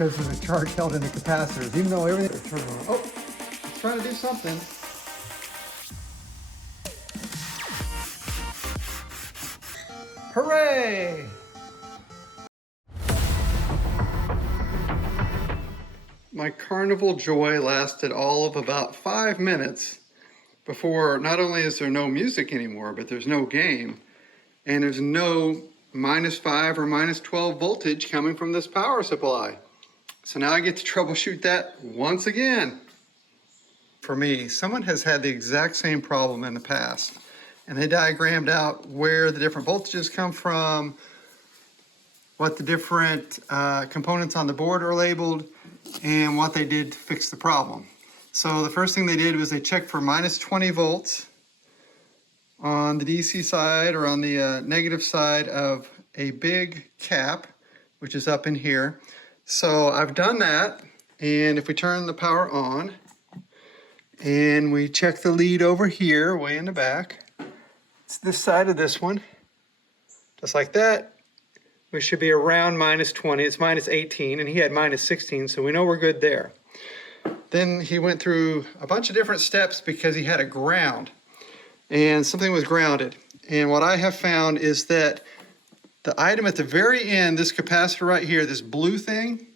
because of the charge held in the capacitors, even though everything turned on. Oh, it's trying to do something. Hooray! My Carnival joy lasted all of about 5 minutes before not only is there no music anymore, but there's no game, and there's no -5 or -12 voltage coming from this power supply. So now I get to troubleshoot that once again. For me, someone has had the exact same problem in the past, and they diagrammed out where the different voltages come from, what the different components on the board are labeled, and what they did to fix the problem. So the first thing they did was they checked for -20 volts on the DC side, or on the negative side of a big cap, which is up in here. So I've done that, and if we turn the power on and we check the lead over here way in the back, it's this side of this one, just like that. We should be around -20. It's -18, and he had -16, so we know we're good there. Then he went through a bunch of different steps because he had a ground, and something was grounded. And what I have found is that the item at the very end, this capacitor right here, this blue thing,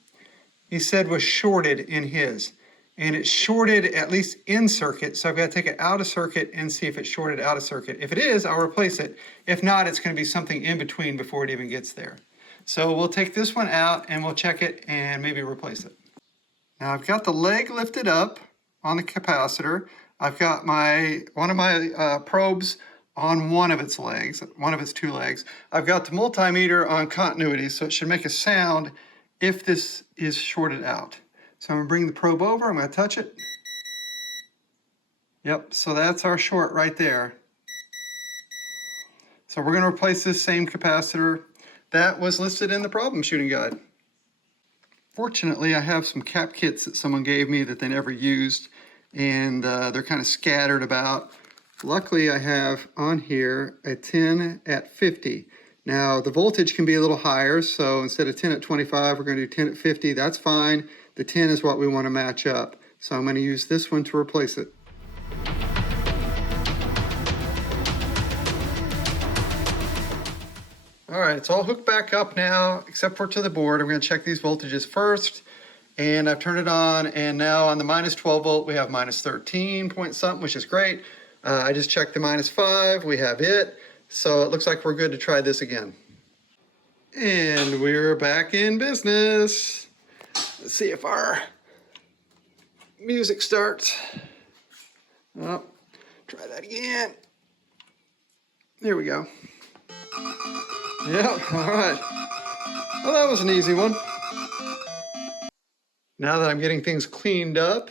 he said was shorted in his. And it's shorted at least in circuit, so I've got to take it out of circuit and see if it's shorted out of circuit. If it is, I'll replace it. If not, it's going to be something in between before it even gets there. So we'll take this one out and we'll check it and maybe replace it. Now I've got the leg lifted up on the capacitor. I've got one of my probes on one of its legs, one of its two legs. I've got the multimeter on continuity, so it should make a sound if this is shorted out. So I'm going to bring the probe over, I'm going to touch it. Yep, so that's our short right there. So we're going to replace this same capacitor that was listed in the problem shooting guide. Fortunately, I have some cap kits that someone gave me that they never used, and they're kind of scattered about. Luckily, I have on here a 10 at 50. Now, the voltage can be a little higher, so instead of 10 at 25, we're going to do 10 at 50. That's fine. The 10 is what we want to match up. So I'm going to use this one to replace it. All right, it's all hooked back up now, except for to the board. I'm going to check these voltages first. And I've turned it on, and now on the -12 volt, we have -13 point something, which is great. I just checked the -5, we have it. So it looks like we're good to try this again. And we're back in business. Let's see if our music starts. Oh, try that again. There we go. Yep, all right. Well, that was an easy one. Now that I'm getting things cleaned up,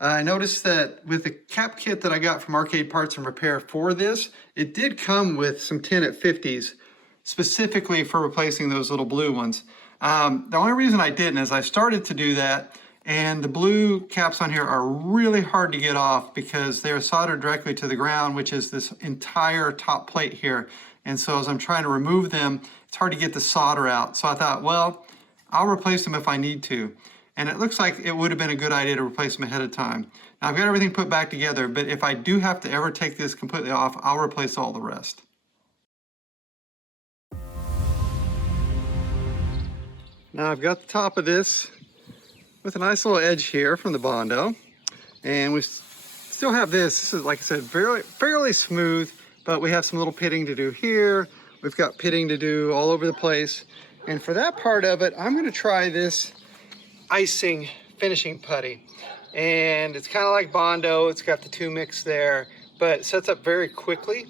I noticed that with the cap kit that I got from Arcade Parts and Repair for this, it did come with some 10 at 50s, specifically for replacing those little blue ones. The only reason I didn't is I started to do that, and the blue caps on here are really hard to get off because they're soldered directly to the ground, which is this entire top plate here. And so as I'm trying to remove them, it's hard to get the solder out. So I thought, well, I'll replace them if I need to. And it looks like it would have been a good idea to replace them ahead of time. Now I've got everything put back together, but if I do have to ever take this completely off, I'll replace all the rest. Now I've got the top of this with a nice little edge here from the Bondo. And we still have this. This is, like I said, fairly smooth, but we have some little pitting to do here. We've got pitting to do all over the place. And for that part of it, I'm gonna try this icing finishing putty. And it's kind of like Bondo. It's got the two mix there, but it sets up very quickly.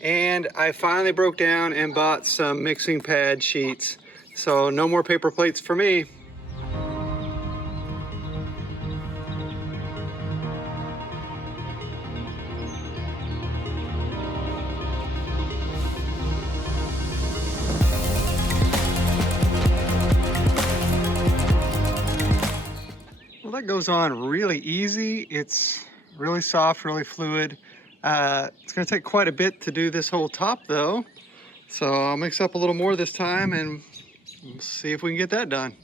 And I finally broke down and bought some mixing pad sheets. So no more paper plates for me. Well, that goes on really easy. It's really soft, really fluid. It's going to take quite a bit to do this whole top though. So I'll mix up a little more this time and we'll see if we can get that done.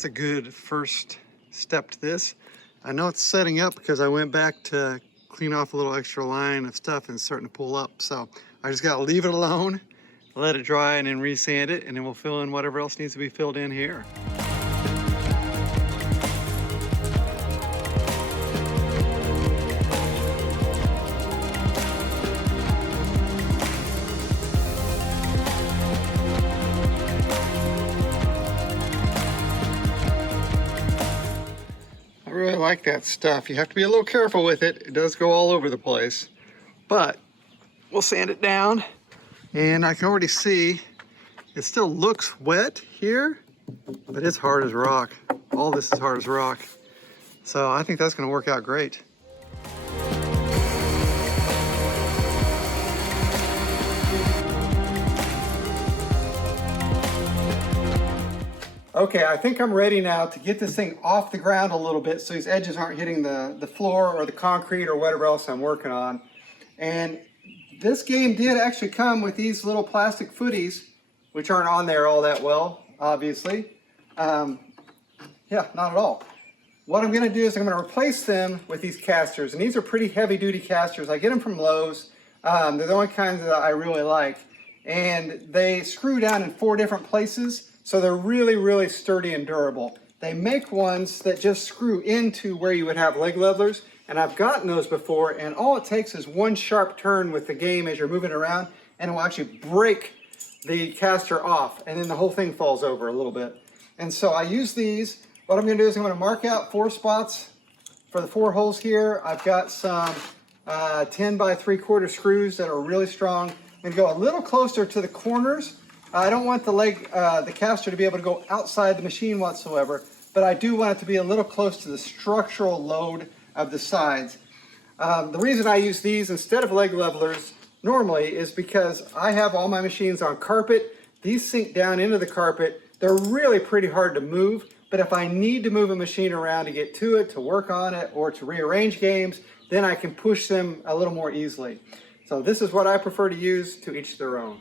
That's a good first step to this. I know it's setting up because I went back to clean off a little extra line of stuff and it's starting to pull up. So I just gotta leave it alone, let it dry, and then resand it, and then we'll fill in whatever else needs to be filled in here. I really like that stuff. You have to be a little careful with it. It does go all over the place, but we'll sand it down. And I can already see it still looks wet here, but it's hard as rock. All this is hard as rock. So I think that's gonna work out great. Okay, I think I'm ready now to get this thing off the ground a little bit so these edges aren't hitting the floor or the concrete or whatever else I'm working on. And this game did actually come with these little plastic footies, which aren't on there all that well, obviously. Yeah, not at all. What I'm gonna do is I'm gonna replace them with these casters, and these are pretty heavy duty casters. I get them from Lowe's. They're the only kinds that I really like. And they screw down in 4 different places, so they're really, really sturdy and durable. They make ones that just screw into where you would have leg levelers, and I've gotten those before, and all it takes is one sharp turn with the game as you're moving around, and it will actually break the caster off, and then the whole thing falls over a little bit. And so I use these. What I'm gonna do is I'm gonna mark out 4 spots for the 4 holes here. I've got some 10 by 3/4 screws that are really strong. I'm gonna go a little closer to the corners. I don't want the caster to be able to go outside the machine whatsoever, but I do want it to be a little close to the structural load of the sides. The reason I use these instead of leg levelers normally is because I have all my machines on carpet. These sink down into the carpet. They're really pretty hard to move, but if I need to move a machine around to get to it, to work on it, or to rearrange games, then I can push them a little more easily. So this is what I prefer to use, to each their own.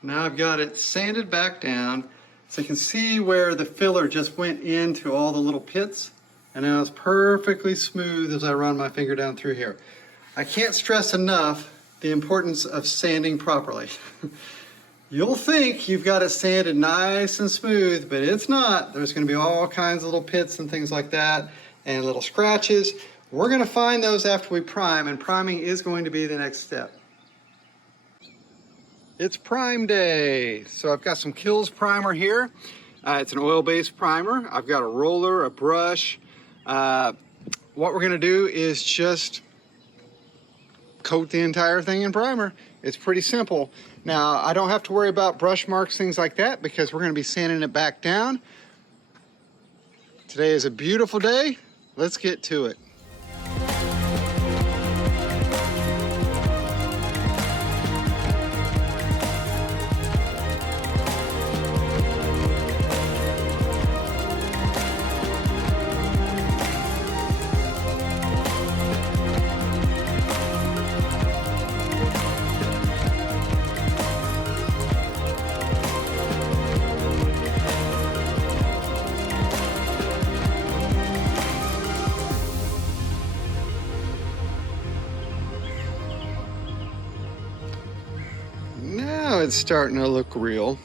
Now I've got it sanded back down so you can see where the filler just went into all the little pits, and now it's perfectly smooth as I run my finger down through here. I can't stress enough the importance of sanding properly. You'll think you've got it sanded nice and smooth, but it's not. There's going to be all kinds of little pits and things like that and little scratches. We're going to find those after we prime, and priming is going to be the next step. It's prime day. So I've got some Kills primer here. It's an oil-based primer. I've got a roller, a brush. What we're gonna do is just coat the entire thing in primer. It's pretty simple. Now, I don't have to worry about brush marks, things like that, because we're gonna be sanding it back down. Today is a beautiful day. Let's get to it. Now it's starting to look real.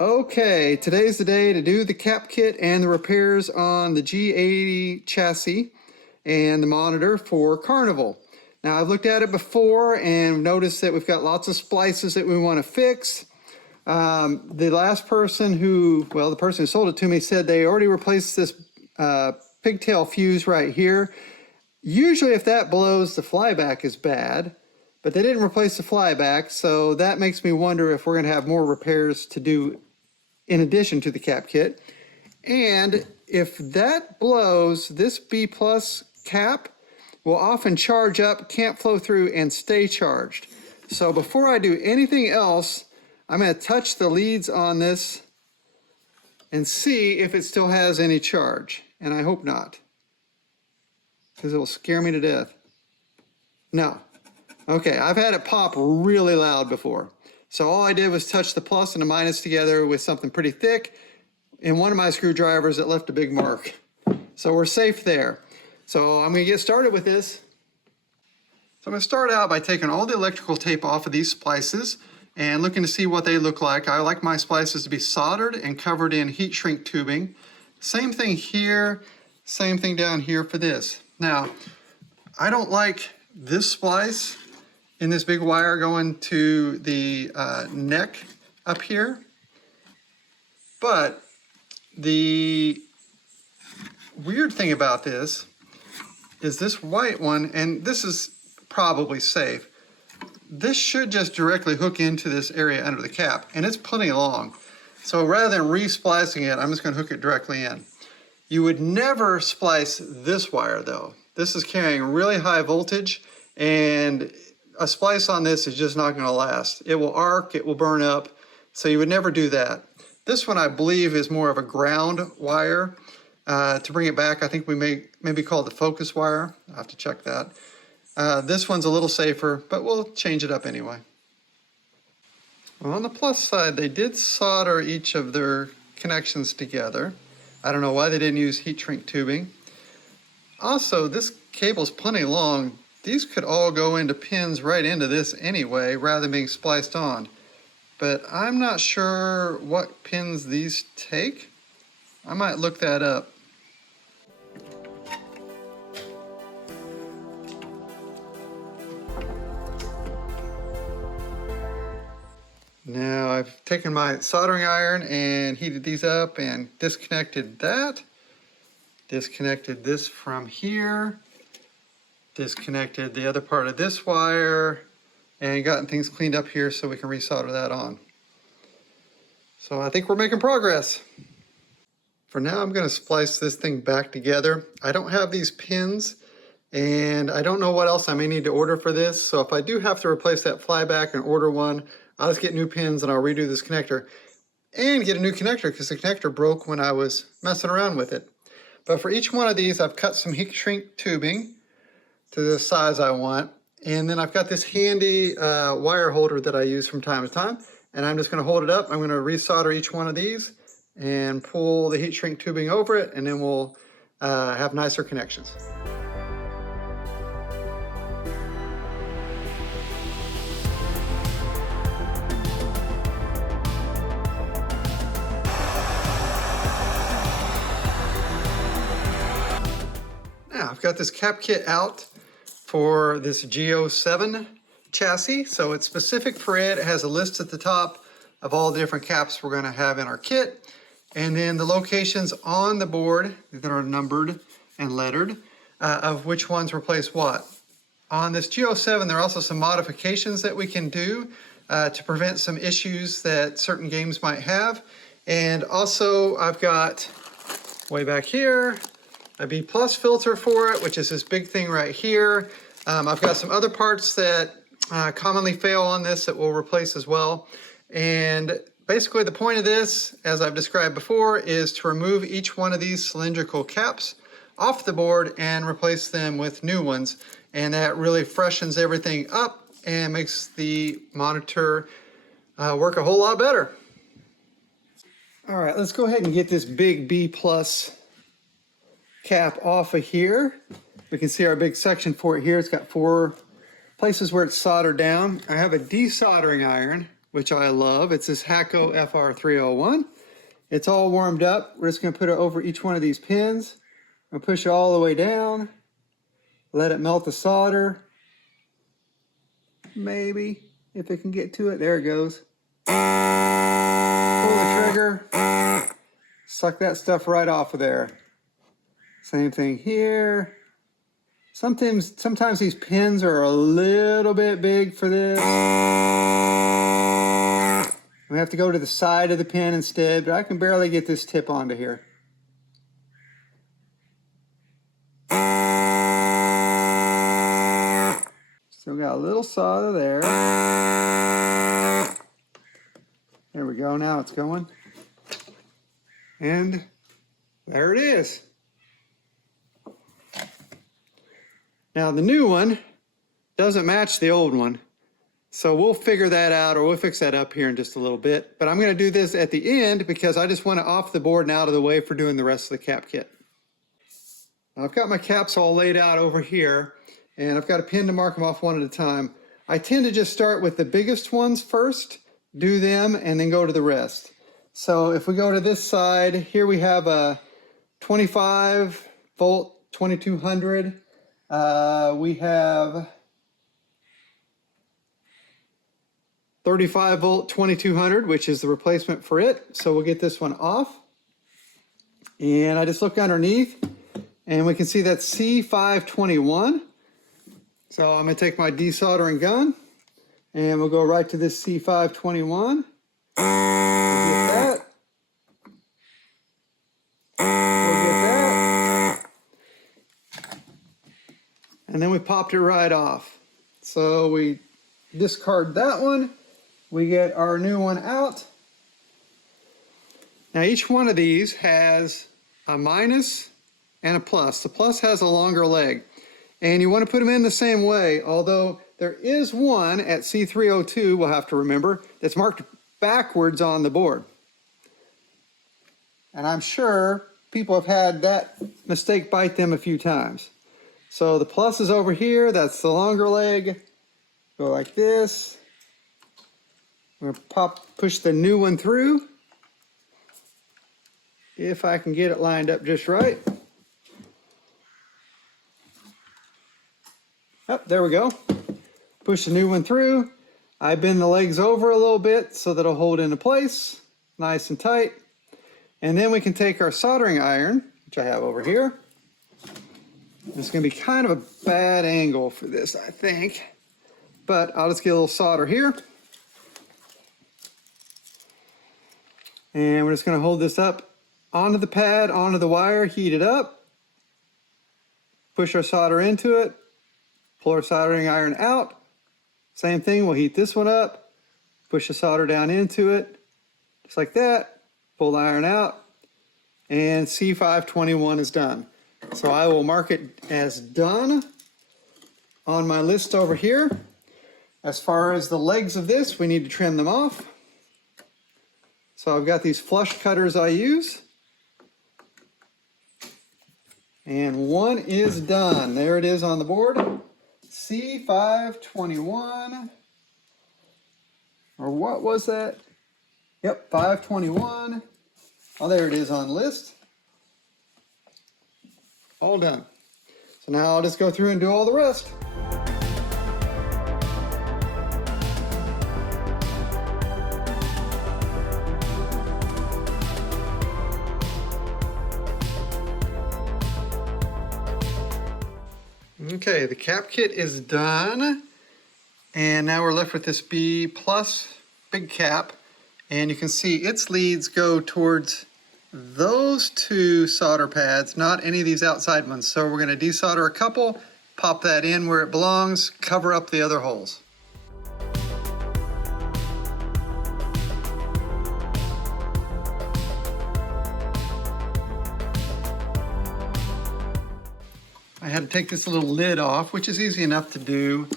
Okay, today's the day to do the cap kit and the repairs on the G80 chassis and the monitor for Carnival. Now, I've looked at it before and noticed that we've got lots of splices that we want to fix. The last person the person who sold it to me said they already replaced this pigtail fuse right here. Usually if that blows, the flyback is bad, but they didn't replace the flyback, so that makes me wonder if we're going to have more repairs to do in addition to the cap kit. And if that blows, this B plus cap will often charge up, can't flow through, and stay charged. So before I do anything else, I'm going to touch the leads on this and see if it still has any charge. And I hope not, because it will scare me to death. No. Okay, I've had it pop really loud before. So all I did was touch the plus and the minus together with something pretty thick. And one of my screwdrivers, it left a big mark. So we're safe there. So I'm going to get started with this. So I'm going to start out by taking all the electrical tape off of these splices and looking to see what they look like. I like my splices to be soldered and covered in heat shrink tubing. Same thing here, same thing down here for this. Now, I don't like this splice in this big wire going to the neck up here, but the weird thing about this is this white one, and this is probably safe, this should just directly hook into this area under the cap, and it's plenty long. So rather than re-splicing it, I'm just going to hook it directly in. You would never splice this wire though. This is carrying really high voltage, and a splice on this is just not going to last. It will arc, it will burn up, so you would never do that. This one I believe is more of a ground wire. To bring it back, I think we maybe call it the focus wire. I'll have to check that. This one's a little safer, but we'll change it up anyway. Well, on the plus side, they did solder each of their connections together. I don't know why they didn't use heat shrink tubing. Also, this cable's plenty long. These could all go into pins right into this anyway, rather than being spliced on. But I'm not sure what pins these take. I might look that up. Now I've taken my soldering iron and heated these up and disconnected that. Disconnected this from here. Disconnected the other part of this wire and gotten things cleaned up here so we can resolder that on. So I think we're making progress. For now, I'm going to splice this thing back together. I don't have these pins, and I don't know what else I may need to order for this. So if I do have to replace that flyback and order one, I'll just get new pins and I'll redo this connector and get a new connector because the connector broke when I was messing around with it. But for each one of these, I've cut some heat shrink tubing to the size I want. And then I've got this handy wire holder that I use from time to time. And I'm just going to hold it up. I'm going to resolder each one of these and pull the heat shrink tubing over it, and then we'll have nicer connections. Now I've got this cap kit out for this G07 chassis, so it's specific for it. It has a list at the top of all the different caps we're going to have in our kit, and then the locations on the board that are numbered and lettered of which ones replace what. On this G07, there are also some modifications that we can do to prevent some issues that certain games might have. And also I've got, way back here, a B plus filter for it, which is this big thing right here. I've got some other parts that commonly fail on this that we'll replace as well. And basically the point of this, as I've described before, is to remove each one of these cylindrical caps off the board and replace them with new ones. And that really freshens everything up and makes the monitor work a whole lot better. All right, let's go ahead and get this big B plus cap off of here. We can see our big section for it here. It's got 4 places where it's soldered down. I have a desoldering iron, which I love. It's this Hakko FR301. It's all warmed up. We're just going to put it over each one of these pins. I'm going to push it all the way down. Let it melt the solder. Maybe, if it can get to it. There it goes. pull the trigger, suck that stuff right off of there. Same thing here. Sometimes these pins are a little bit big for this. We have to go to the side of the pin instead, but I can barely get this tip onto here. Still got a little solder there. There we go, now it's going. And there it is. Now the new one doesn't match the old one. So we'll figure that out, or we'll fix that up here in just a little bit. But I'm gonna do this at the end because I just want it off the board and out of the way for doing the rest of the cap kit. Now I've got my caps all laid out over here, and I've got a pin to mark them off one at a time. I tend to just start with the biggest ones first, do them, and then go to the rest. So if we go to this side, here we have a 25 volt 2200. We have 35 volt 2200, which is the replacement for it. So we'll get this one off. And I just look underneath and we can see that's C521. So I'm gonna take my desoldering gun and we'll go right to this C521. We'll get that. We'll get that. And then we popped it right off. So we discard that one. We get our new one out. Now each one of these has a minus and a plus. The plus has a longer leg. And you want to put them in the same way, although there is one at C302, we'll have to remember, that's marked backwards on the board. And I'm sure people have had that mistake bite them a few times. So the plus is over here, that's the longer leg. Go like this. I'm going to push the new one through. If I can get it lined up just right. Oh, there we go. Push the new one through. I bend the legs over a little bit so that it'll hold into place, nice and tight. And then we can take our soldering iron, which I have over here. It's going to be kind of a bad angle for this, I think. But I'll just get a little solder here. And we're just going to hold this up onto the pad, onto the wire, heat it up. Push our solder into it. Pull our soldering iron out. Same thing, we'll heat this one up. Push the solder down into it. Just like that. Pull the iron out. And C521 is done. So I will mark it as done on my list over here. As far as the legs of this, we need to trim them off. So I've got these flush cutters I use. And one is done. There it is on the board. C521. Or what was that? Yep, 521. Oh, there it is on list. All done. So now I'll just go through and do all the rest. Okay, the cap kit is done. And now we're left with this B plus big cap. And you can see its leads go towards those two solder pads, not any of these outside ones. So we're going to desolder a couple, pop that in where it belongs, cover up the other holes. I had to take this little lid off, which is easy enough to do.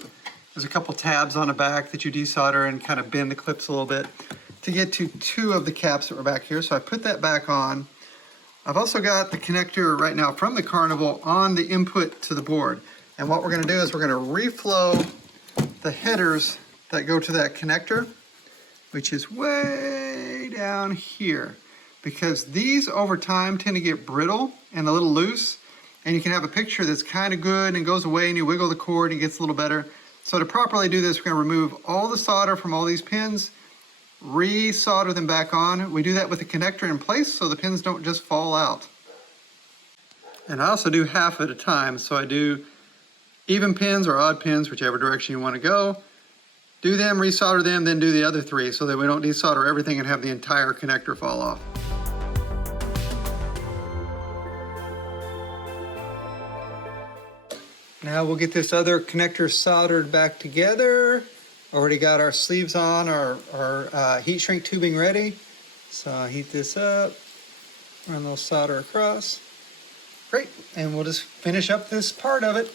There's a couple tabs on the back that you desolder and kind of bend the clips a little bit to get to two of the caps that were back here. So I put that back on. I've also got the connector right now from the Carnival on the input to the board. And what we're going to do is we're going to reflow the headers that go to that connector, which is way down here. Because these over time tend to get brittle and a little loose. And you can have a picture that's kind of good and goes away and you wiggle the cord and it gets a little better. So to properly do this, we're going to remove all the solder from all these pins, re-solder them back on. We do that with the connector in place so the pins don't just fall out. And I also do half at a time, so I do even pins or odd pins, whichever direction you want to go. Do them, resolder them, then do the other three so that we don't desolder everything and have the entire connector fall off. Now we'll get this other connector soldered back together. Already got our sleeves on, our heat shrink tubing ready. So I'll heat this up, run a little solder across. Great, and we'll just finish up this part of it.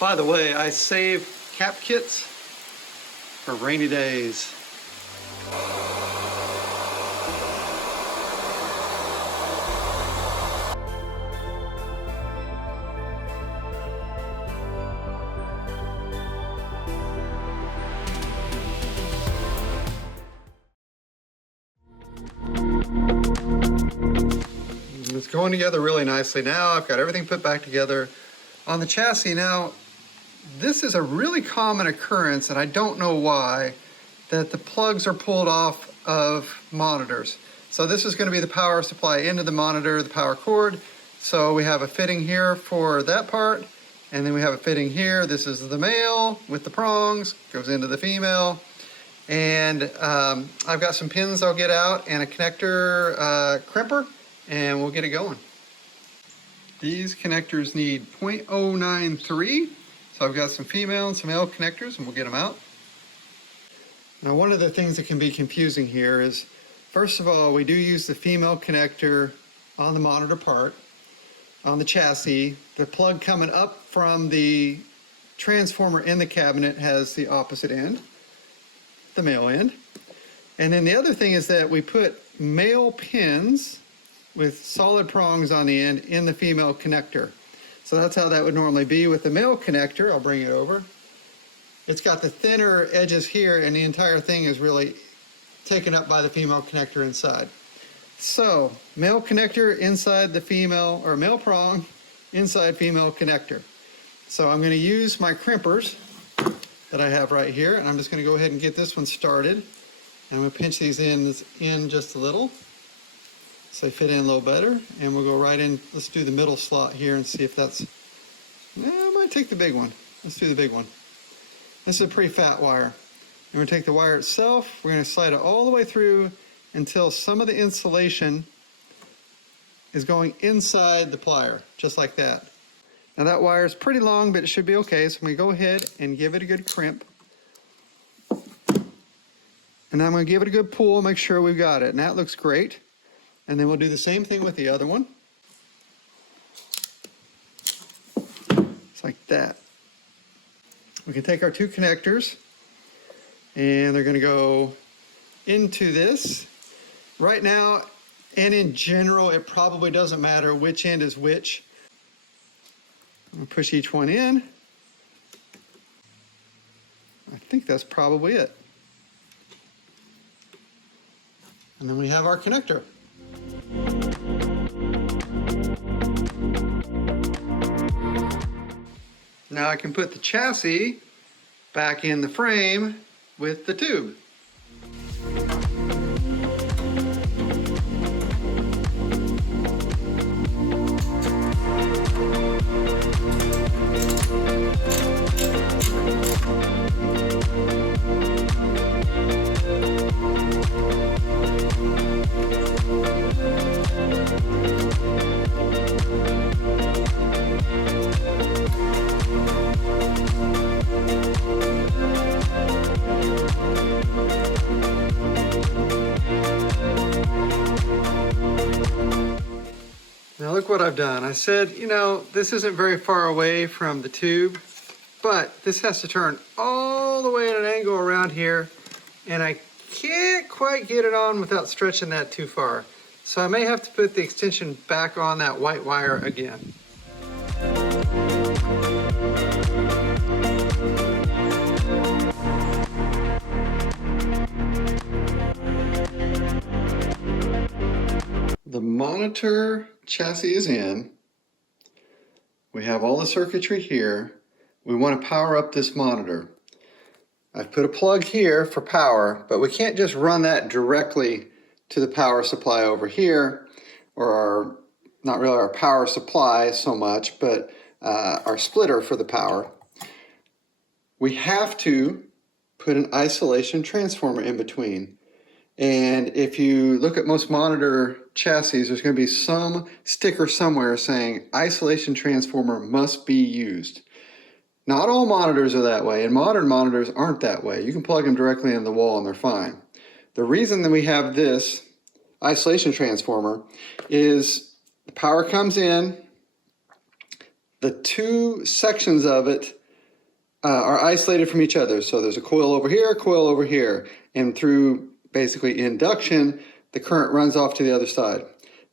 By the way, I save cap kits for rainy days. It's going together really nicely now. I've got everything put back together on the chassis. Now, this is a really common occurrence, and I don't know why, that the plugs are pulled off of monitors. So this is going to be the power supply into the monitor, the power cord. So we have a fitting here for that part, and then we have a fitting here. This is the male with the prongs, goes into the female. And I've got some pins I'll get out and a connector crimper, and we'll get it going. These connectors need 0.093, so I've got some female and some male connectors, and we'll get them out. Now, one of the things that can be confusing here is, first of all, we do use the female connector on the monitor part. On the chassis, the plug coming up from the transformer in the cabinet has the opposite end, the male end. And then the other thing is that we put male pins with solid prongs on the end in the female connector. So that's how that would normally be with the male connector. I'll bring it over. It's got the thinner edges here, and the entire thing is really taken up by the female connector inside. So, male connector inside the female, or male prong inside female connector. So I'm going to use my crimpers that I have right here, and I'm just going to go ahead and get this one started. And I'm going to pinch these in just a little so they fit in a little better, and we'll go right in. Let's do the middle slot here and see if that's, I might take the big one. Let's do the big one. This is a pretty fat wire. We're going to take the wire itself, we're going to slide it all the way through until some of the insulation is going inside the plier, just like that. Now that wire is pretty long, but it should be okay, so I'm going to go ahead and give it a good crimp. And then I'm going to give it a good pull, make sure we've got it. And that looks great. And then we'll do the same thing with the other one. Just like that. We can take our two connectors, and they're going to go into this. Right now, and in general, it probably doesn't matter which end is which. I'm going to push each one in. I think that's probably it. And then we have our connector. Now I can put the chassis back in the frame with the tube. Now look what I've done. I said, you know, this isn't very far away from the tube, but this has to turn all the way at an angle around here, and I can't quite get it on without stretching that too far. So I may have to put the extension back on that white wire again. The monitor chassis is in. We have all the circuitry here. We want to power up this monitor. I've put a plug here for power, but we can't just run that directly to the power supply over here, or not really our power supply so much, but our splitter for the power. We have to put an isolation transformer in between. And if you look at most monitor chassis, there's going to be some sticker somewhere saying isolation transformer must be used. Not all monitors are that way, and modern monitors aren't that way. You can plug them directly into the wall and they're fine. The reason that we have this isolation transformer is the power comes in, the two sections of it are isolated from each other. So there's a coil over here, a coil over here, and through basically induction, the current runs off to the other side.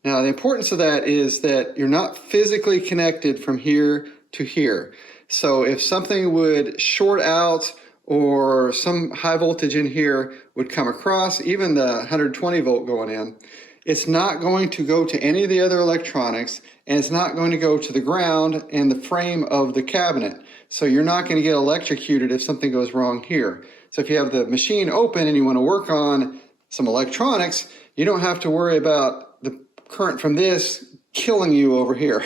Now, the importance of that is that you're not physically connected from here to here. So if something would short out or some high voltage in here would come across, even the 120 volt going in, it's not going to go to any of the other electronics, and it's not going to go to the ground and the frame of the cabinet. So you're not going to get electrocuted if something goes wrong here. So if you have the machine open and you want to work on some electronics, you don't have to worry about the current from this killing you over here,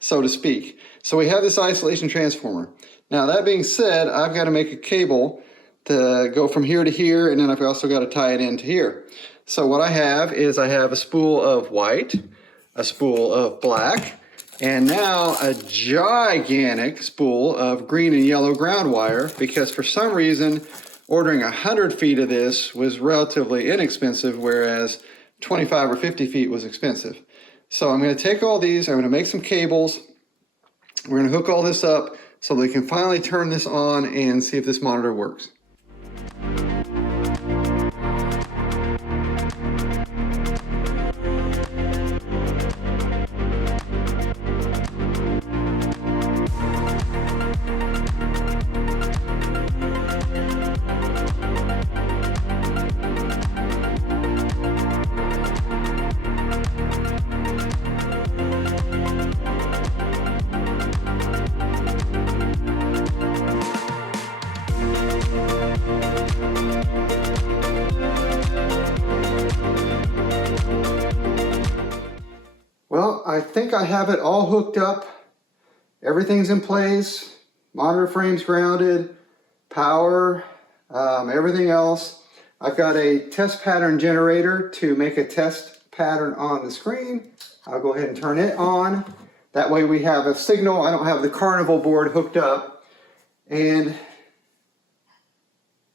so to speak. So we have this isolation transformer. Now, that being said, I've got to make a cable to go from here to here, and then I've also got to tie it into here. So what I have is I have a spool of white, a spool of black, and now a gigantic spool of green and yellow ground wire, because for some reason ordering 100 feet of this was relatively inexpensive, whereas 25 or 50 feet was expensive. So I'm going to take all these, I'm going to make some cables, we're going to hook all this up so we can finally turn this on and see if this monitor works. Well, I think I have it all hooked up. Everything's in place. Monitor frame's grounded, power, everything else. I've got a test pattern generator to make a test pattern on the screen. I'll go ahead and turn it on. That way we have a signal. I don't have the Carnival board hooked up. And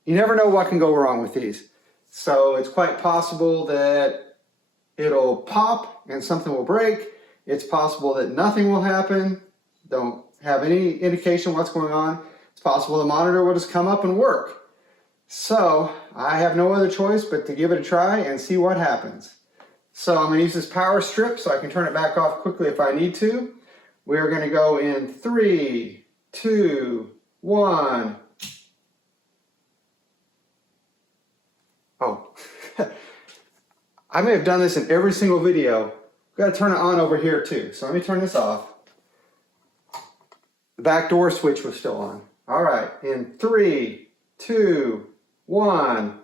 you never know what can go wrong with these. So it's quite possible that it'll pop and something will break. It's possible that nothing will happen. Don't have any indication what's going on. It's possible the monitor will just come up and work. So I have no other choice but to give it a try and see what happens. So I'm going to use this power strip so I can turn it back off quickly if I need to. We're going to go in 3, 2, 1. Oh. I may have done this in every single video. I've got to turn it on over here too. So let me turn this off. The back door switch was still on. All right, in 3, 2, 1.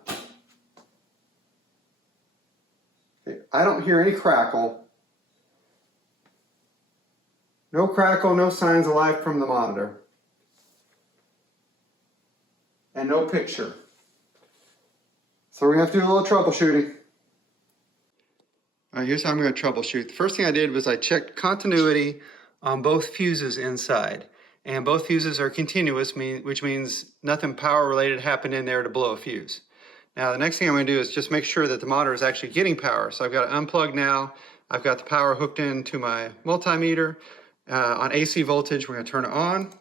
Okay, I don't hear any crackle. No crackle, no signs of life from the monitor. And no picture. So we're going to have to do a little troubleshooting. All right, here's how I'm going to troubleshoot. The first thing I did was I checked continuity on both fuses inside. And both fuses are continuous, which means nothing power related happened in there to blow a fuse. Now the next thing I'm going to do is just make sure that the monitor is actually getting power. So I've got it unplugged now. I've got the power hooked into my multimeter. On AC voltage, we're going to turn it on.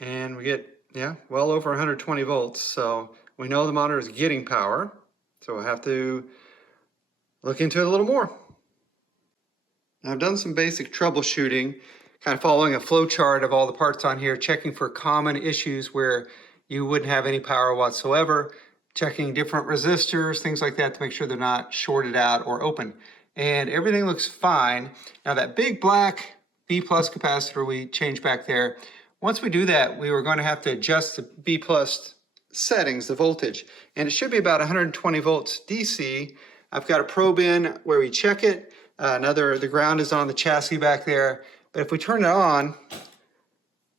And we get, well over 120 volts. So we know the monitor is getting power. So we'll have to look into it a little more. Now, I've done some basic troubleshooting, kind of following a flow chart of all the parts on here, checking for common issues where you wouldn't have any power whatsoever, checking different resistors, things like that to make sure they're not shorted out or open. And everything looks fine. Now that big black B+ capacitor we changed back there, Once we do that, we were going to have to adjust the B plus settings, the voltage, and it should be about 120 volts DC. I've got a probe in where we check it. The ground is on the chassis back there. But if we turn it on,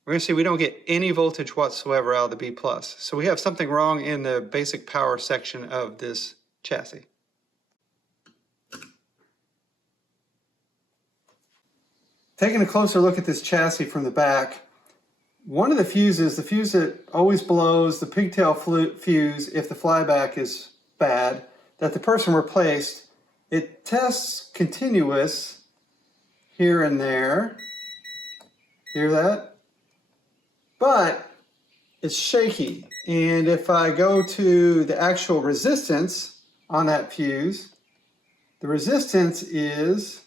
we're going to see we don't get any voltage whatsoever out of the B plus. So we have something wrong in the basic power section of this chassis. Taking a closer look at this chassis from the back, one of the fuses, the fuse that always blows, the pigtail fuse, if the flyback is bad, that the person replaced, it tests continuous here and there. Hear that? But it's shaky. And if I go to the actual resistance on that fuse, the resistance is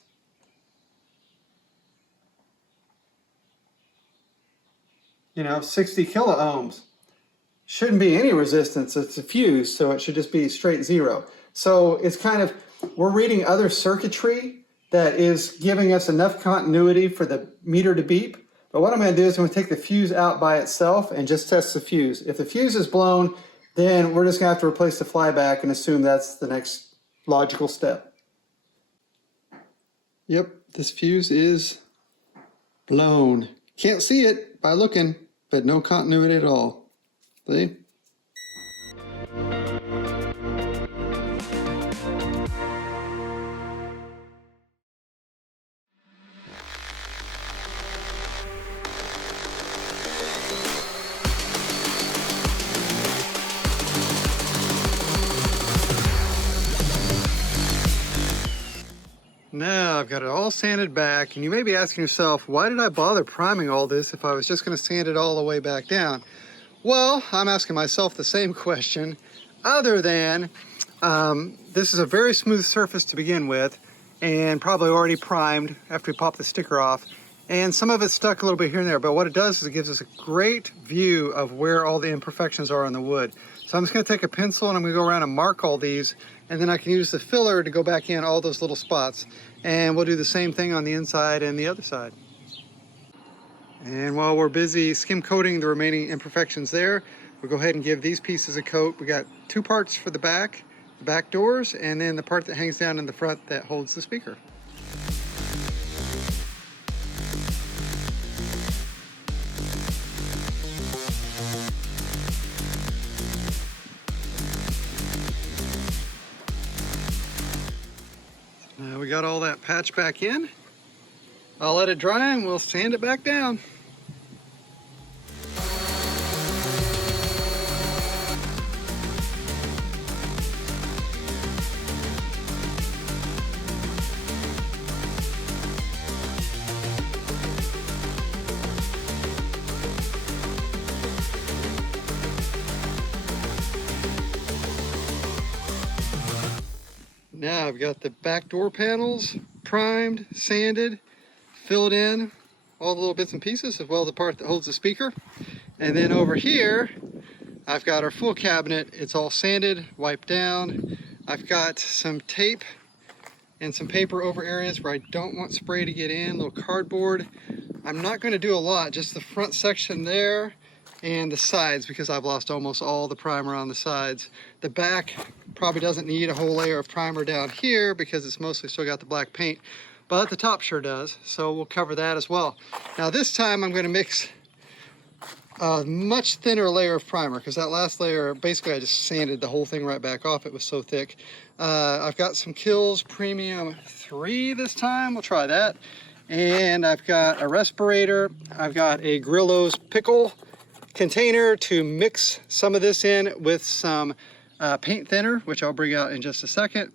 60 kilo ohms. Shouldn't be any resistance, it's a fuse, so it should just be straight zero. So it's kind of, we're reading other circuitry that is giving us enough continuity for the meter to beep. But what I'm going to do is I'm going to take the fuse out by itself and just test the fuse. If the fuse is blown, then we're just going to have to replace the flyback and assume that's the next logical step. Yep, this fuse is blown. Can't see it by looking, but no continuity at all. See? Now I've got it all sanded back, and you may be asking yourself, why did I bother priming all this if I was just going to sand it all the way back down? Well, I'm asking myself the same question, other than this is a very smooth surface to begin with, and probably already primed after we pop the sticker off, and some of it's stuck a little bit here and there, but what it does is it gives us a great view of where all the imperfections are on the wood. So I'm just going to take a pencil and I'm going to go around and mark all these, and then I can use the filler to go back in all those little spots. And we'll do the same thing on the inside and the other side. And while we're busy skim coating the remaining imperfections there, we'll go ahead and give these pieces a coat. We got two parts for the back doors, and then the part that hangs down in the front that holds the speaker. Now we got all that patch back in. I'll let it dry and we'll sand it back down. Now I've got the back door panels primed, sanded, filled in, all the little bits and pieces, as well as the part that holds the speaker. And then over here, I've got our full cabinet. It's all sanded, wiped down. I've got some tape and some paper over areas where I don't want spray to get in, little cardboard. I'm not going to do a lot, just the front section there and the sides, because I've lost almost all the primer on the sides. The back probably doesn't need a whole layer of primer down here because it's mostly still got the black paint, but the top sure does, so we'll cover that as well. Now this time I'm going to mix a much thinner layer of primer, because that last layer, basically I just sanded the whole thing right back off. It was so thick. I've got some Kills Premium 3 this time. We'll try that. And I've got a respirator. I've got a Grillo's pickle container to mix some of this in with some paint thinner, which I'll bring out in just a second.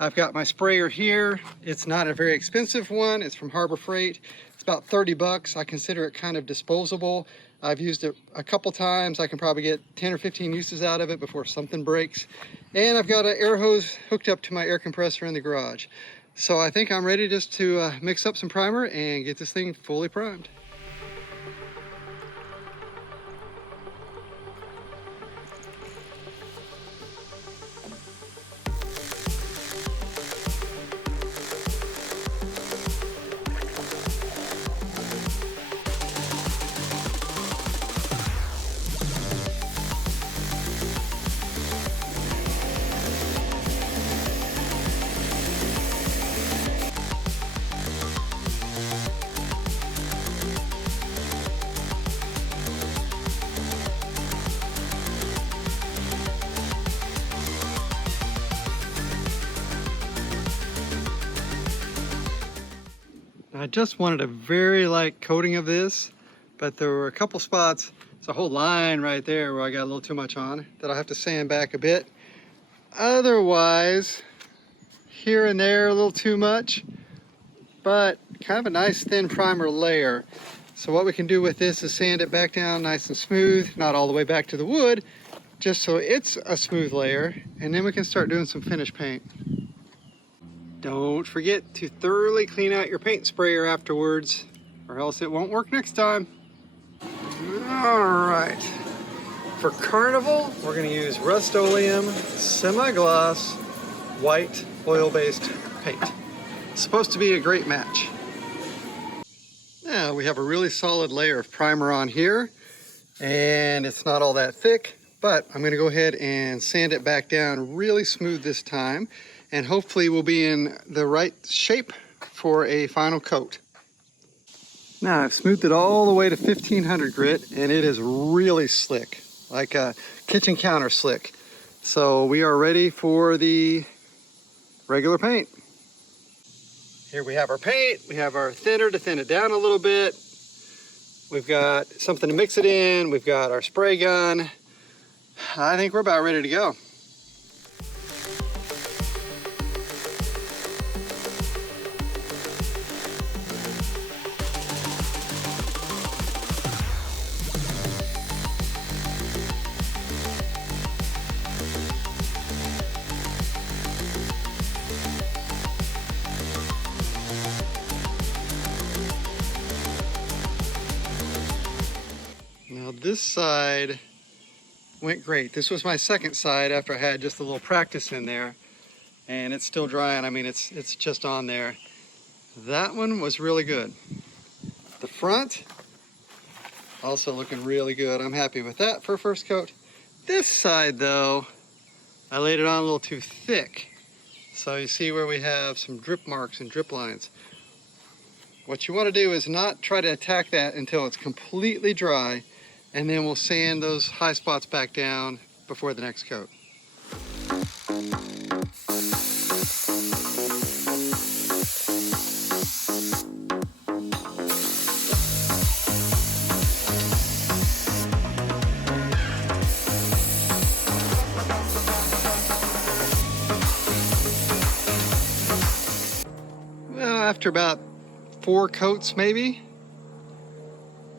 I've got my sprayer here. It's not a very expensive one. It's from Harbor Freight. It's about 30 bucks. I consider it kind of disposable. I've used it a couple times. I can probably get 10 or 15 uses out of it before something breaks. And I've got an air hose hooked up to my air compressor in the garage. So I think I'm ready just to mix up some primer and get this thing fully primed. I just wanted a very light coating of this, but there were a couple spots, it's a whole line right there where I got a little too much on that I'll have to sand back a bit. Otherwise, here and there a little too much, but kind of a nice thin primer layer. So what we can do with this is sand it back down nice and smooth, not all the way back to the wood, just so it's a smooth layer, and then we can start doing some finish paint. Don't forget to thoroughly clean out your paint sprayer afterwards, or else it won't work next time. All right, for Carnival, we're going to use Rust-Oleum semi-gloss white oil-based paint. It's supposed to be a great match. Now we have a really solid layer of primer on here, and it's not all that thick, but I'm going to go ahead and sand it back down really smooth this time, and hopefully we'll be in the right shape for a final coat. Now I've smoothed it all the way to 1500 grit, and it is really slick, like a kitchen counter slick. So we are ready for the regular paint. Here we have our paint, we have our thinner to thin it down a little bit. We've got something to mix it in, we've got our spray gun. I think we're about ready to go. Now this side went great. This was my second side after I had just a little practice in there, and it's still drying. I mean, it's just on there. That one was really good. The front, also looking really good. I'm happy with that for a first coat. This side though, I laid it on a little too thick. So you see where we have some drip marks and drip lines. What you want to do is not try to attack that until it's completely dry, and then we'll sand those high spots back down before the next coat. Well, after about 4 coats maybe,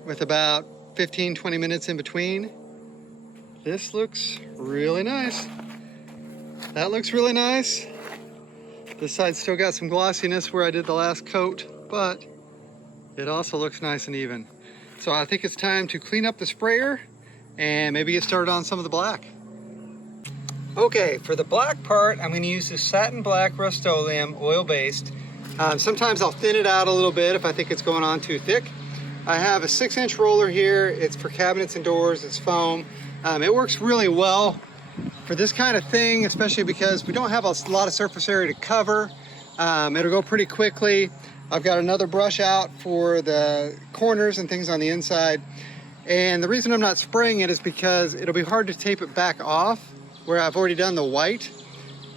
with about 15-20 minutes in between, this looks really nice. That looks really nice. This side's still got some glossiness where I did the last coat, but it also looks nice and even. So I think it's time to clean up the sprayer and maybe get started on some of the black. Okay, for the black part, I'm going to use this satin black Rust-Oleum oil-based. Sometimes I'll thin it out a little bit if I think it's going on too thick. I have a 6-inch roller here. It's for cabinets and doors. It's foam. It works really well for this kind of thing, especially because we don't have a lot of surface area to cover. It'll go pretty quickly. I've got another brush out for the corners and things on the inside. And the reason I'm not spraying it is because it'll be hard to tape it back off where I've already done the white.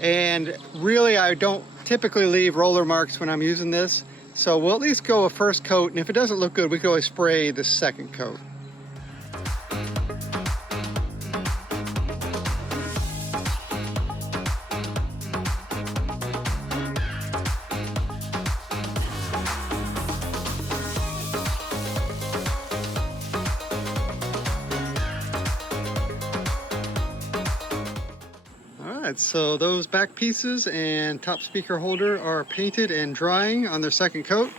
And really, I don't typically leave roller marks when I'm using this. So we'll at least go a first coat, and if it doesn't look good, we can always spray the second coat. Alright, so those back pieces and top speaker holder are painted and drying on their second coat.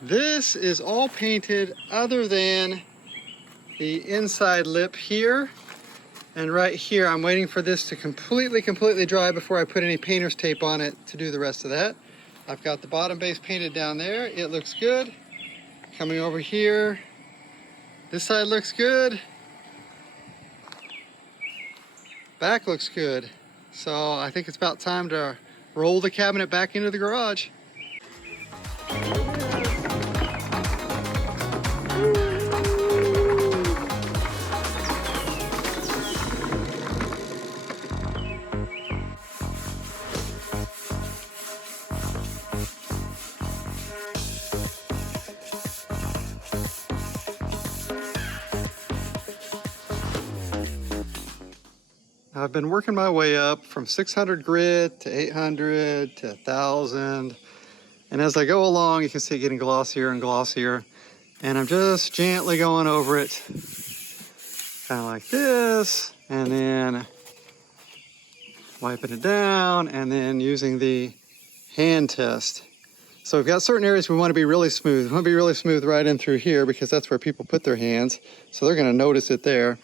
This is all painted other than the inside lip here. And right here, I'm waiting for this to completely dry before I put any painter's tape on it to do the rest of that. I've got the bottom base painted down there. It looks good. Coming over here, this side looks good. Back looks good. So I think it's about time to roll the cabinet back into the garage. I've been working my way up from 600 grit to 800 to 1000. And as I go along, you can see it getting glossier and glossier. And I'm just gently going over it, kind of like this, and then wiping it down, and then using the hand test. So we've got certain areas we want to be really smooth. We want to be really smooth right in through here because that's where people put their hands. So they're going to notice it there.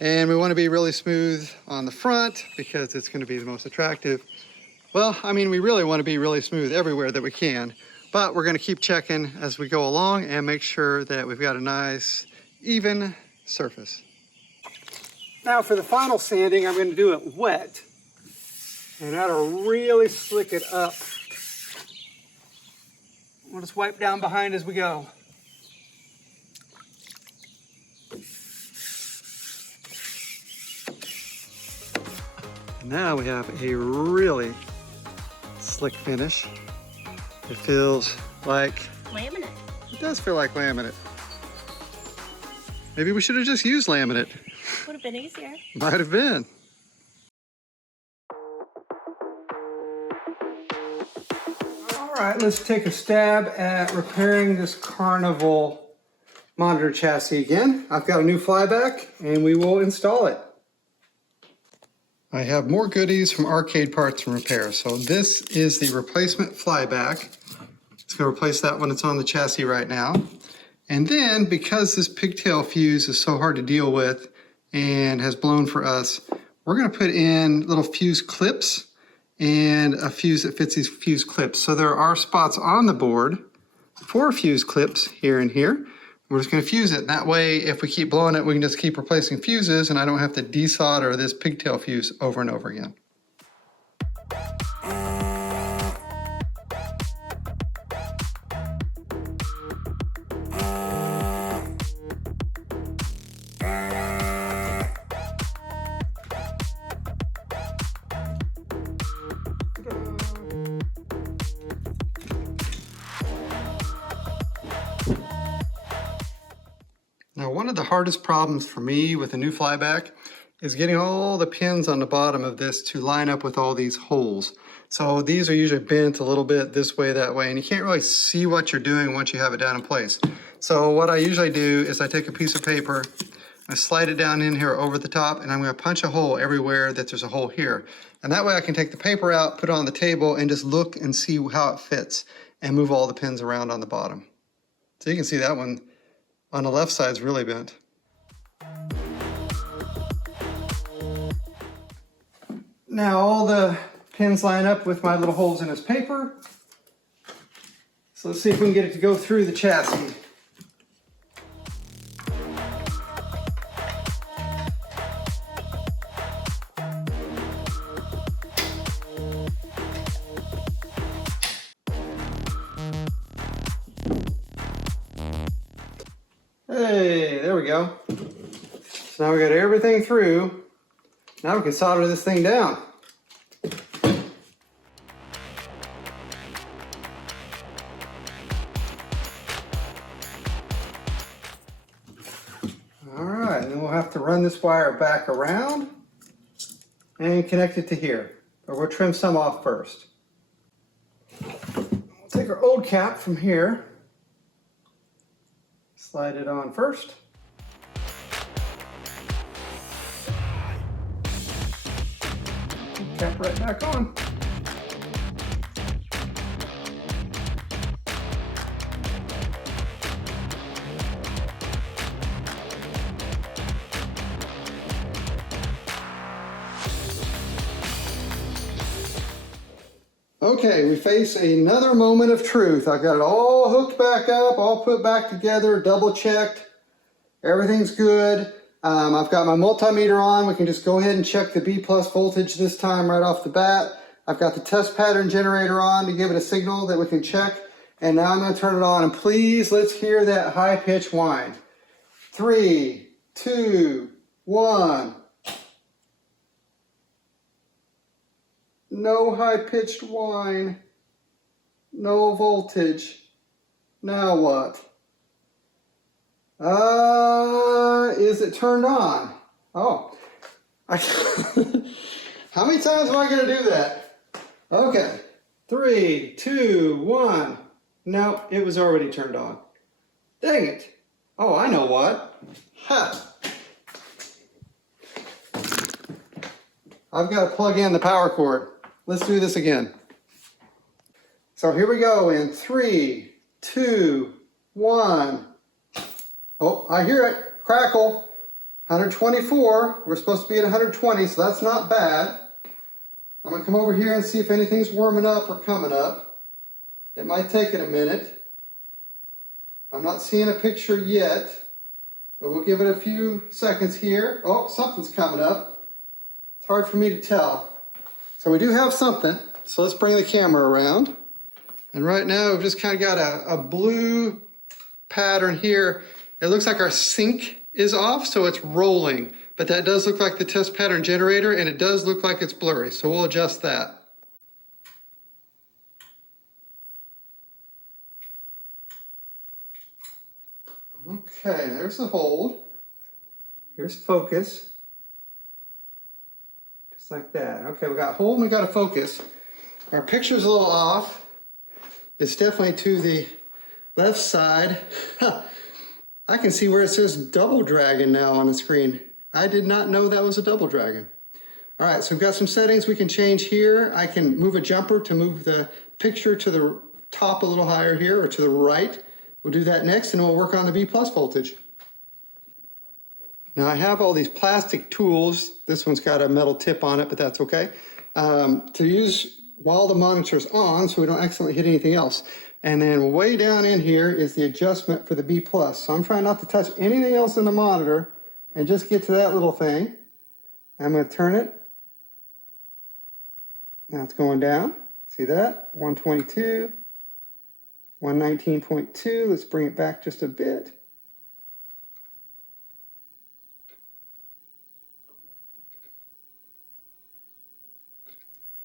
And we want to be really smooth on the front because it's going to be the most attractive. Well, I mean, we really want to be really smooth everywhere that we can, but we're going to keep checking as we go along and make sure that we've got a nice, even surface. Now for the final sanding, I'm going to do it wet, and that'll really slick it up. We'll just wipe down behind as we go. Now we have a really slick finish. It feels like laminate. It does feel like laminate. Maybe we should have just used laminate. Would have been easier. Might have been. All right, let's take a stab at repairing this Carnival monitor chassis again. I've got a new flyback and we will install it. I have more goodies from Arcade Parts and Repair. So this is the replacement flyback. It's going to replace that one that's on the chassis right now. And then, because this pigtail fuse is so hard to deal with and has blown for us, we're going to put in little fuse clips and a fuse that fits these fuse clips. So there are spots on the board for fuse clips here and here. We're just going to fuse it. That way, if we keep blowing it, we can just keep replacing fuses and I don't have to desolder this pigtail fuse over and over again. Now, one of the hardest problems for me with a new flyback is getting all the pins on the bottom of this to line up with all these holes. So these are usually bent a little bit this way, that way, and you can't really see what you're doing once you have it down in place. So what I usually do is I take a piece of paper, I slide it down in here over the top, and I'm going to punch a hole everywhere that there's a hole here. And that way I can take the paper out, put it on the table, and just look and see how it fits, and move all the pins around on the bottom. So you can see that one on the left side's really bent. Now all the pins line up with my little holes in this paper. So let's see if we can get it to go through the chassis. Hey, there we go. So now we got everything through. Now we can solder this thing down. All right, and then we'll have to run this wire back around and connect it to here. But we'll trim some off first. We'll take our old cap from here. Slide it on first. Cap right back on. Okay, we face another moment of truth. I've got it all hooked back up, all put back together, double checked. Everything's good. I've got my multimeter on. We can just go ahead and check the B+ voltage this time right off the bat. I've got the test pattern generator on to give it a signal that we can check. And now I'm going to turn it on, and please let's hear that high-pitched whine. 3, 2, 1. No high-pitched whine. No voltage. Now what? Is it turned on? Oh, How many times am I going to do that? Okay. 3, 2, 1. No, it was already turned on. Dang it. Oh, I know what. Ha. I've got to plug in the power cord. Let's do this again. So here we go in 3, 2, 1. Oh, I hear it. Crackle. 124. We're supposed to be at 120, so that's not bad. I'm going to come over here and see if anything's warming up or coming up. It might take it a minute. I'm not seeing a picture yet, but we'll give it a few seconds here. Oh, something's coming up. It's hard for me to tell. So we do have something. So let's bring the camera around. And right now we've just kind of got a blue pattern here. It looks like our sync is off, so it's rolling, but that does look like the test pattern generator, and it does look like it's blurry, so we'll adjust that. Okay, there's the hold. Here's focus. Just like that. Okay, we got hold and we got a focus. Our picture's a little off. It's definitely to the left side. I can see where it says double dragon now on the screen. I did not know that was a double dragon. All right, so we've got some settings we can change here. I can move a jumper to move the picture to the top a little higher here, or to the right. We'll do that next, and we'll work on the B+ voltage. Now I have all these plastic tools. This one's got a metal tip on it, but that's okay. To use while the monitor's on, so we don't accidentally hit anything else. And then way down in here is the adjustment for the B+. So I'm trying not to touch anything else in the monitor and just get to that little thing. I'm going to turn it. Now it's going down. See that? 122, 119.2. Let's bring it back just a bit.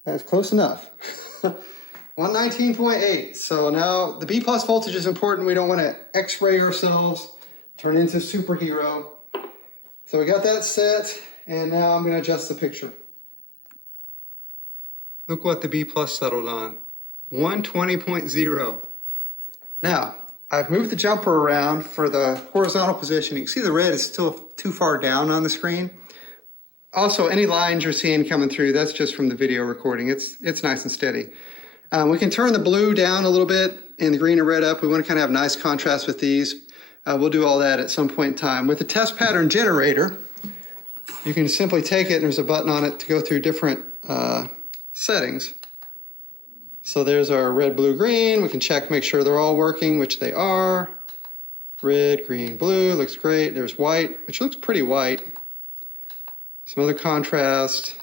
That's close enough. 119.8. So now the B+ voltage is important. We don't want to X-ray ourselves, turn into a superhero. So we got that set, and now I'm going to adjust the picture. Look what the B+ settled on. 120.0. Now, I've moved the jumper around for the horizontal position. You can see the red is still too far down on the screen. Also, any lines you're seeing coming through, that's just from the video recording. It's nice and steady. We can turn the blue down a little bit and the green and red up. We want to kind of have nice contrast with these. We'll do all that at some point in time. With the test pattern generator, you can simply take it, and there's a button on it to go through different settings. So there's our red, blue, green. We can check, make sure they're all working, which they are. Red, green, blue, looks great. There's white, which looks pretty white. Some other contrast.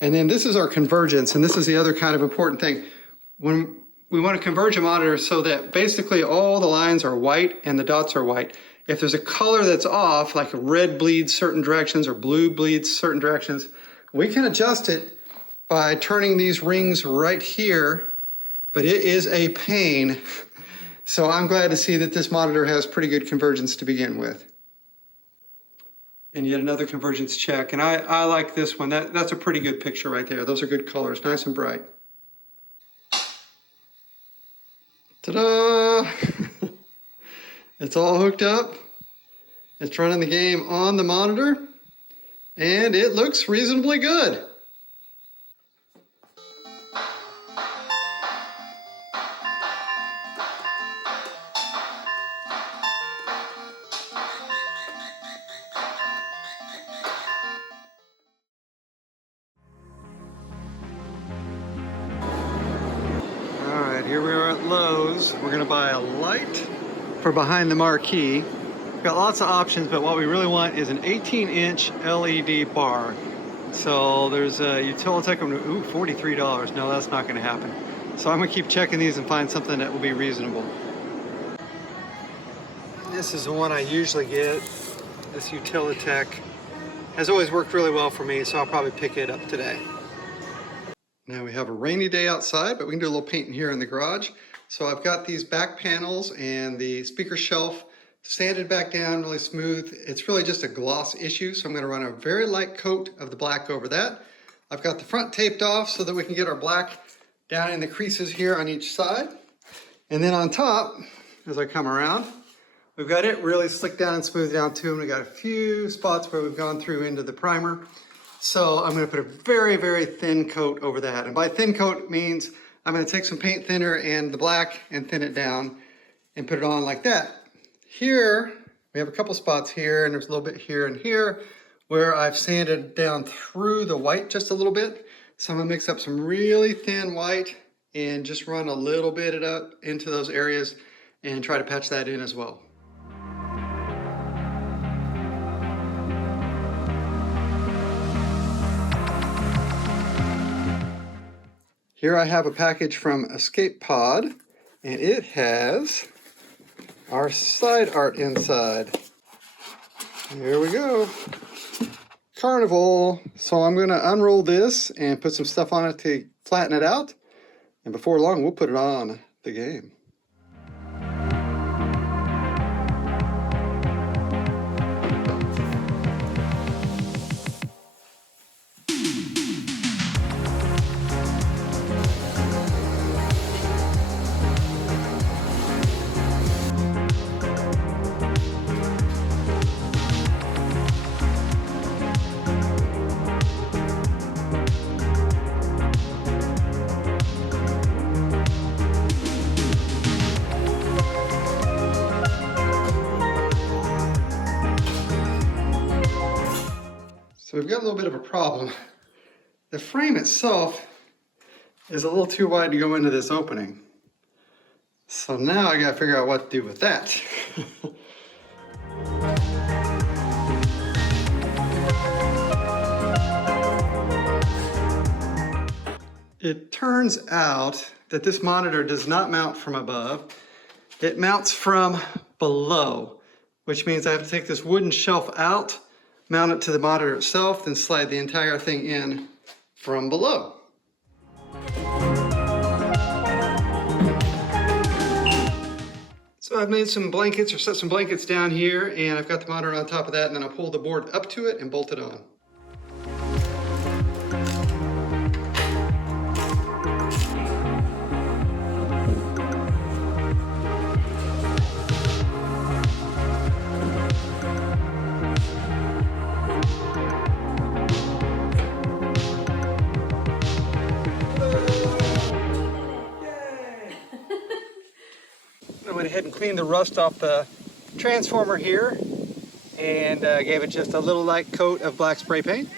And then this is our convergence, and this is the other kind of important thing. When we want to converge a monitor so that basically all the lines are white and the dots are white. If there's a color that's off, like red bleeds certain directions or blue bleeds certain directions, we can adjust it by turning these rings right here, but it is a pain. So I'm glad to see that this monitor has pretty good convergence to begin with. And yet another convergence check. And I like this one. That's a pretty good picture right there. Those are good colors, nice and bright. Ta-da! It's all hooked up. It's running the game on the monitor. And it looks reasonably good. Here we are at Lowe's. We're gonna buy a light for behind the marquee. We've got lots of options, but what we really want is an 18-inch LED bar. So there's a Utilitech, ooh, $43. No, that's not gonna happen. So I'm gonna keep checking these and find something that will be reasonable. This is the one I usually get. This Utilitech has always worked really well for me, so I'll probably pick it up today. Now we have a rainy day outside, but we can do a little painting here in the garage. So I've got these back panels and the speaker shelf sanded back down really smooth. It's really just a gloss issue, so I'm going to run a very light coat of the black over that. I've got the front taped off so that we can get our black down in the creases here on each side. And then on top, as I come around, we've got it really slicked down and smoothed down too, and we got a few spots where we've gone through into the primer. So I'm going to put a very, very thin coat over that. And by thin coat, it means I'm going to take some paint thinner and the black and thin it down and put it on like that. Here, we have a couple spots here, and there's a little bit here and here where I've sanded down through the white just a little bit. So I'm going to mix up some really thin white and just run a little bit up into those areas and try to patch that in as well. Here I have a package from Escape Pod, and it has our side art inside. Here we go. Carnival. So I'm going to unroll this and put some stuff on it to flatten it out. And before long, we'll put it on the game. So we've got a little bit of a problem. The frame itself is a little too wide to go into this opening. So now I gotta figure out what to do with that. It turns out that this monitor does not mount from above. It mounts from below, which means I have to take this wooden shelf out, mount it to the monitor itself, then slide the entire thing in from below. So I've made some blankets, or set some blankets down here, and I've got the monitor on top of that, and then I'll pull the board up to it and bolt it on. I went ahead and cleaned the rust off the transformer here and gave it just a little light coat of black spray paint.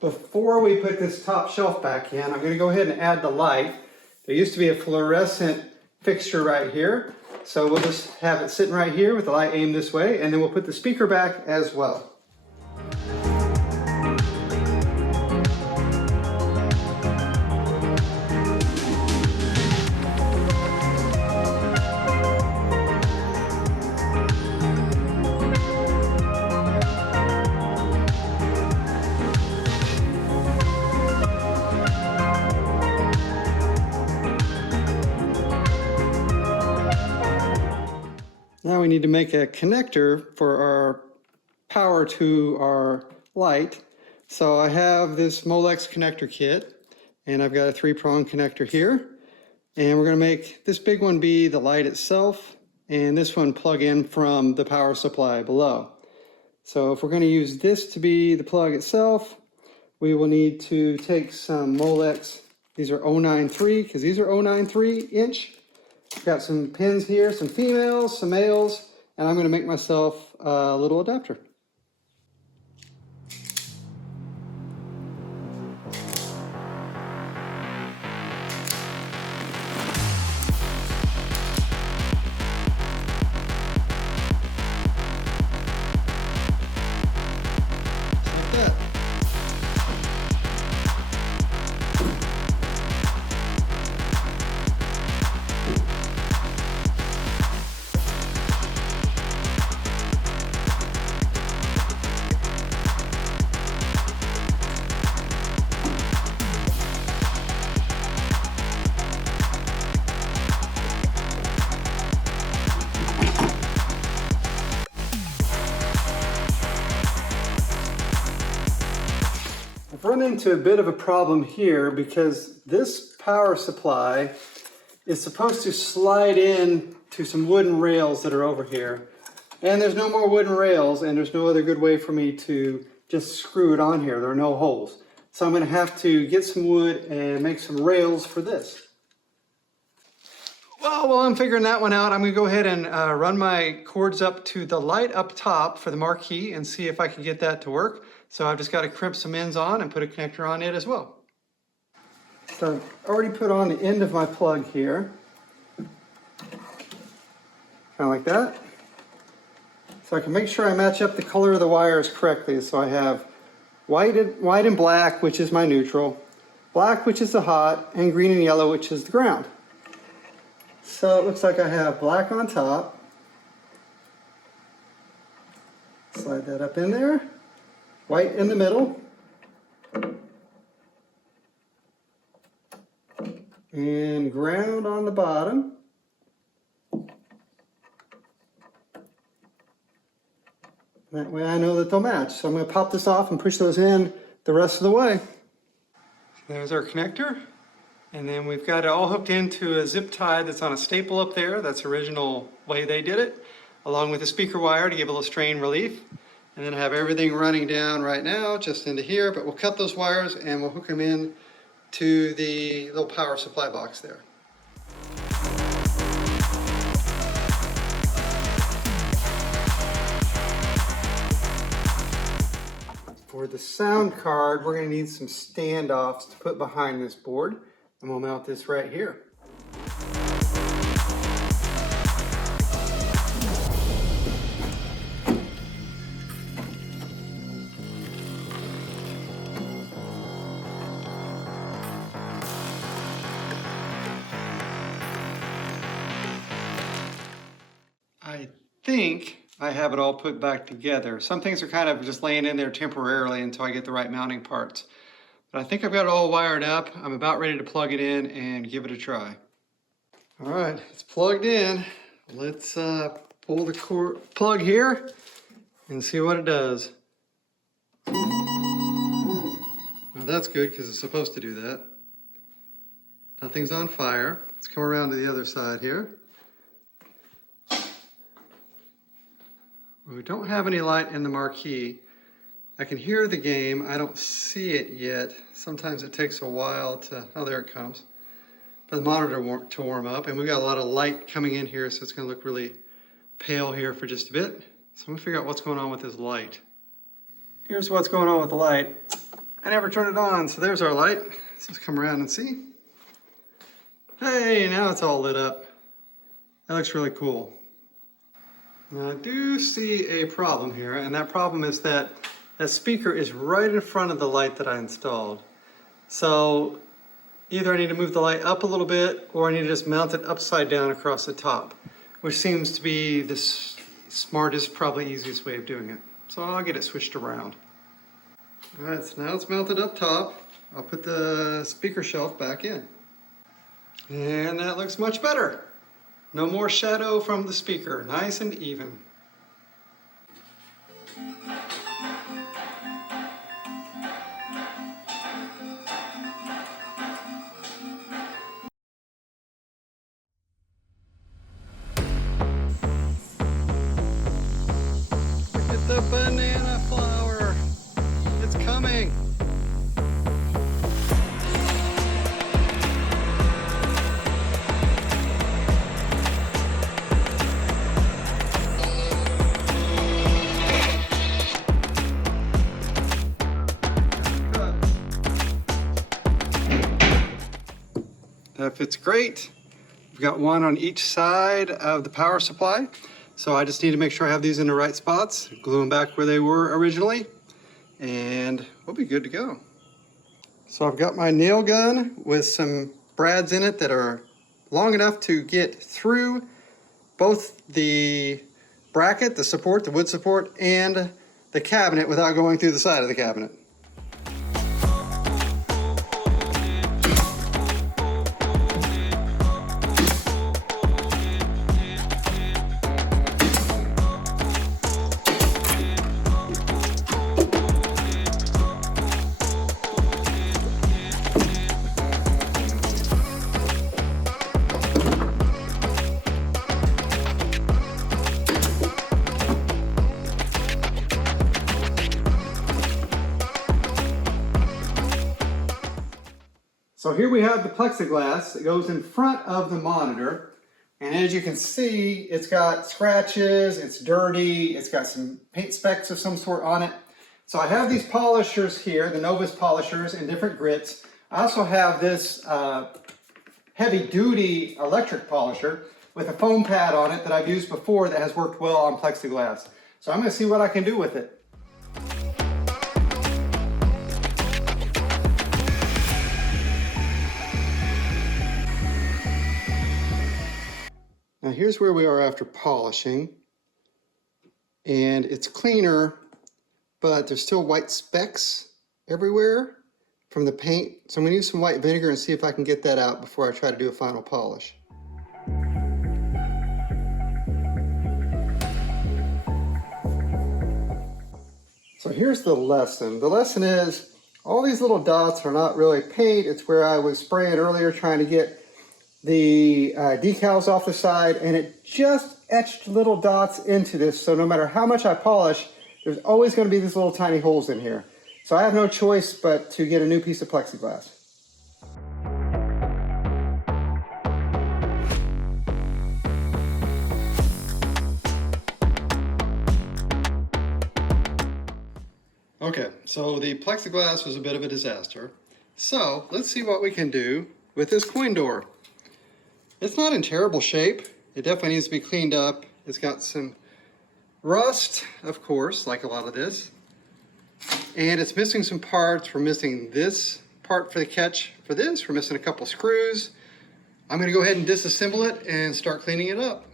Before we put this top shelf back in, I'm going to go ahead and add the light. There used to be a fluorescent fixture right here. So we'll just have it sitting right here with the light aimed this way, and then we'll put the speaker back as well. Now we need to make a connector for our power to our light. So I have this Molex connector kit, and I've got a 3-prong connector here. And we're going to make this big one be the light itself, and this one plug in from the power supply below. So if we're going to use this to be the plug itself, we will need to take some Molex. These are 093, because these are 093 inch. I've got some pins here, some females, some males, and I'm going to make myself a little adapter. Like that. I've run into a bit of a problem here because this power supply is supposed to slide in to some wooden rails that are over here. And there's no more wooden rails, and there's no other good way for me to just screw it on here. There are no holes. So I'm going to have to get some wood and make some rails for this. Well, while I'm figuring that one out, I'm going to go ahead and run my cords up to the light up top for the marquee and see if I can get that to work. So I've just got to crimp some ends on and put a connector on it as well. So I've already put on the end of my plug here. Kind of like that. So I can make sure I match up the color of the wires correctly. So I have white and black, which is my neutral, black, which is the hot, and green and yellow, which is the ground. So it looks like I have black on top. Slide that up in there. White in the middle. And ground on the bottom. That way I know that they'll match. So I'm going to pop this off and push those in the rest of the way. So there's our connector. And then we've got it all hooked into a zip tie that's on a staple up there. That's the original way they did it. Along with a speaker wire to give a little strain relief. And then I have everything running down right now just into here. But we'll cut those wires and we'll hook them in to the little power supply box there. For the sound card, we're going to need some standoffs to put behind this board, and we'll mount this right here. I think I have it all put back together. Some things are kind of just laying in there temporarily until I get the right mounting parts. But I think I've got it all wired up. I'm about ready to plug it in and give it a try. All right, it's plugged in. Let's pull the plug here and see what it does. Now that's good because it's supposed to do that. Nothing's on fire. Let's come around to the other side here. We don't have any light in the marquee. I can hear the game. I don't see it yet. Sometimes it takes a while to, oh, there it comes. For the monitor to warm up. And we've got a lot of light coming in here, so it's going to look really pale here for just a bit. So I'm going to figure out what's going on with this light. Here's what's going on with the light. I never turned it on, so there's our light. Let's come around and see. Hey, now it's all lit up. That looks really cool. Now I do see a problem here, and that problem is that that speaker is right in front of the light that I installed. So either I need to move the light up a little bit, or I need to just mount it upside down across the top, which seems to be the smartest, probably easiest way of doing it. So I'll get it switched around. All right, so now it's mounted up top. I'll put the speaker shelf back in. And that looks much better. No more shadow from the speaker, nice and even. Look at the banana flower. It's coming. That fits great. We've got one on each side of the power supply. So I just need to make sure I have these in the right spots, glue them back where they were originally, and we'll be good to go. So I've got my nail gun with some brads in it that are long enough to get through both the bracket, the support, the wood support, and the cabinet without going through the side of the cabinet. So here we have the plexiglass that goes in front of the monitor. And as you can see, it's got scratches, it's dirty, it's got some paint specks of some sort on it. So I have these polishers here, the Novus polishers in different grits. I also have this heavy-duty electric polisher with a foam pad on it that I've used before that has worked well on plexiglass. So I'm going to see what I can do with it. Now here's where we are after polishing, and it's cleaner, but there's still white specks everywhere from the paint. So I'm going to use some white vinegar and see if I can get that out before I try to do a final polish. So here's the lesson. The lesson is all these little dots are not really paint. It's where I was spraying earlier trying to get the decals off the side, and it just etched little dots into this. So no matter how much I polish, there's always going to be these little tiny holes in here. So I have no choice but to get a new piece of plexiglass. Okay, so the plexiglass was a bit of a disaster. So let's see what we can do with this coin door. It's not in terrible shape. It definitely needs to be cleaned up. It's got some rust, of course, like a lot of this. And it's missing some parts. We're missing this part for the catch for this. We're missing a couple screws. I'm going to go ahead and disassemble it and start cleaning it up.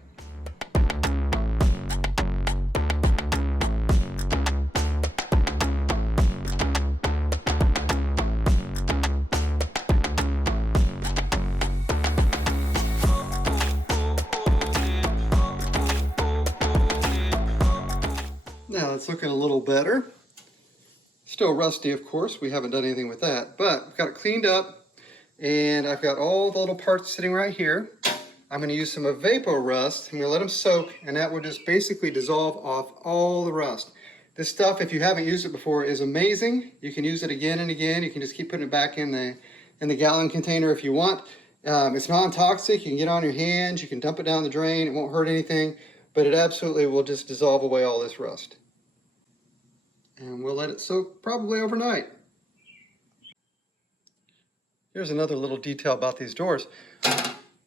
Now it's looking a little better. Still rusty, of course. We haven't done anything with that, but I've got it cleaned up, and I've got all the little parts sitting right here. I'm going to use some Vapo Rust. I'm going to let them soak, and that will just basically dissolve off all the rust. This stuff, if you haven't used it before, is amazing. You can use it again and again. You can just keep putting it back in the gallon container if you want. It's non-toxic. You can get on your hands. You can dump it down the drain. It won't hurt anything, but it absolutely will just dissolve away all this rust. And we'll let it soak probably overnight. Here's another little detail about these doors.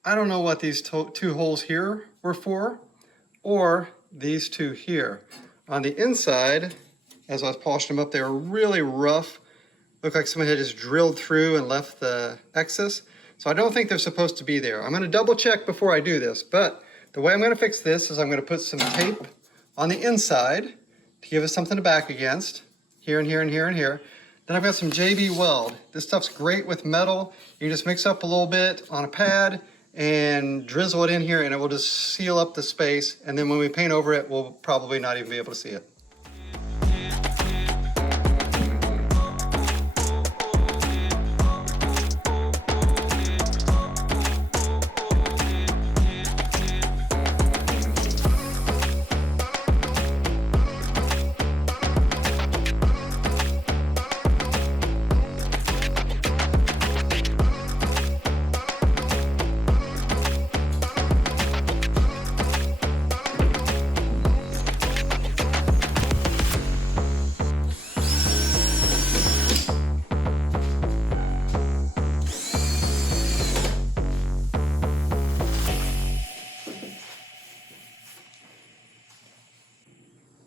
I don't know what these two holes here were for, or these two here. On the inside, as I was polishing them up, they were really rough. Looked like someone had just drilled through and left the excess. So I don't think they're supposed to be there. I'm going to double check before I do this, but the way I'm going to fix this is I'm going to put some tape on the inside to give us something to back against, here and here and here and here. Then I've got some JB Weld. This stuff's great with metal. You can just mix up a little bit on a pad and drizzle it in here, and it will just seal up the space. And then when we paint over it, we'll probably not even be able to see it.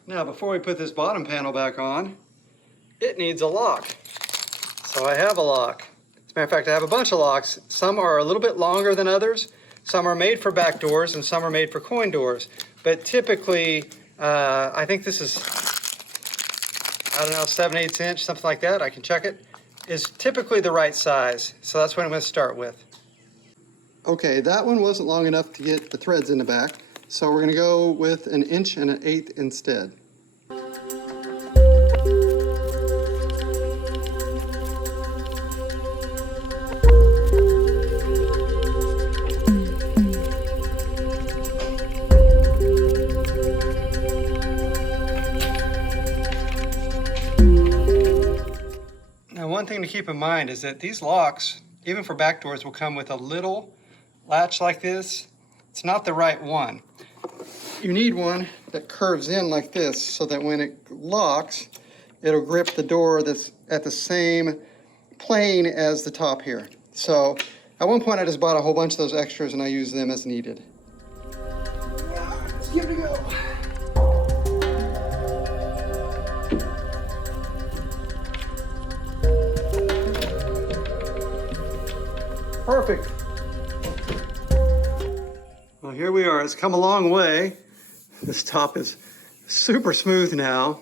Now, before we put this bottom panel back on, it needs a lock. So I have a lock. As a matter of fact, I have a bunch of locks. Some are a little bit longer than others. Some are made for back doors and some are made for coin doors. But typically, I think this is, I don't know, 7/8 inch, something like that. I can check it. Is typically the right size. So that's what I'm going to start with. Okay, that one wasn't long enough to get the threads in the back. So we're going to go with 1 1/8 inches instead. Now, one thing to keep in mind is that these locks even for back doors, will come with a little latch like this. It's not the right one. You need one that curves in like this so that when it locks, it'll grip the door that's at the same plane as the top here. So at one point I just bought a whole bunch of those extras and I use them as needed. Let's give it a go. Perfect. Well, here we are. It's come a long way. This top is super smooth now,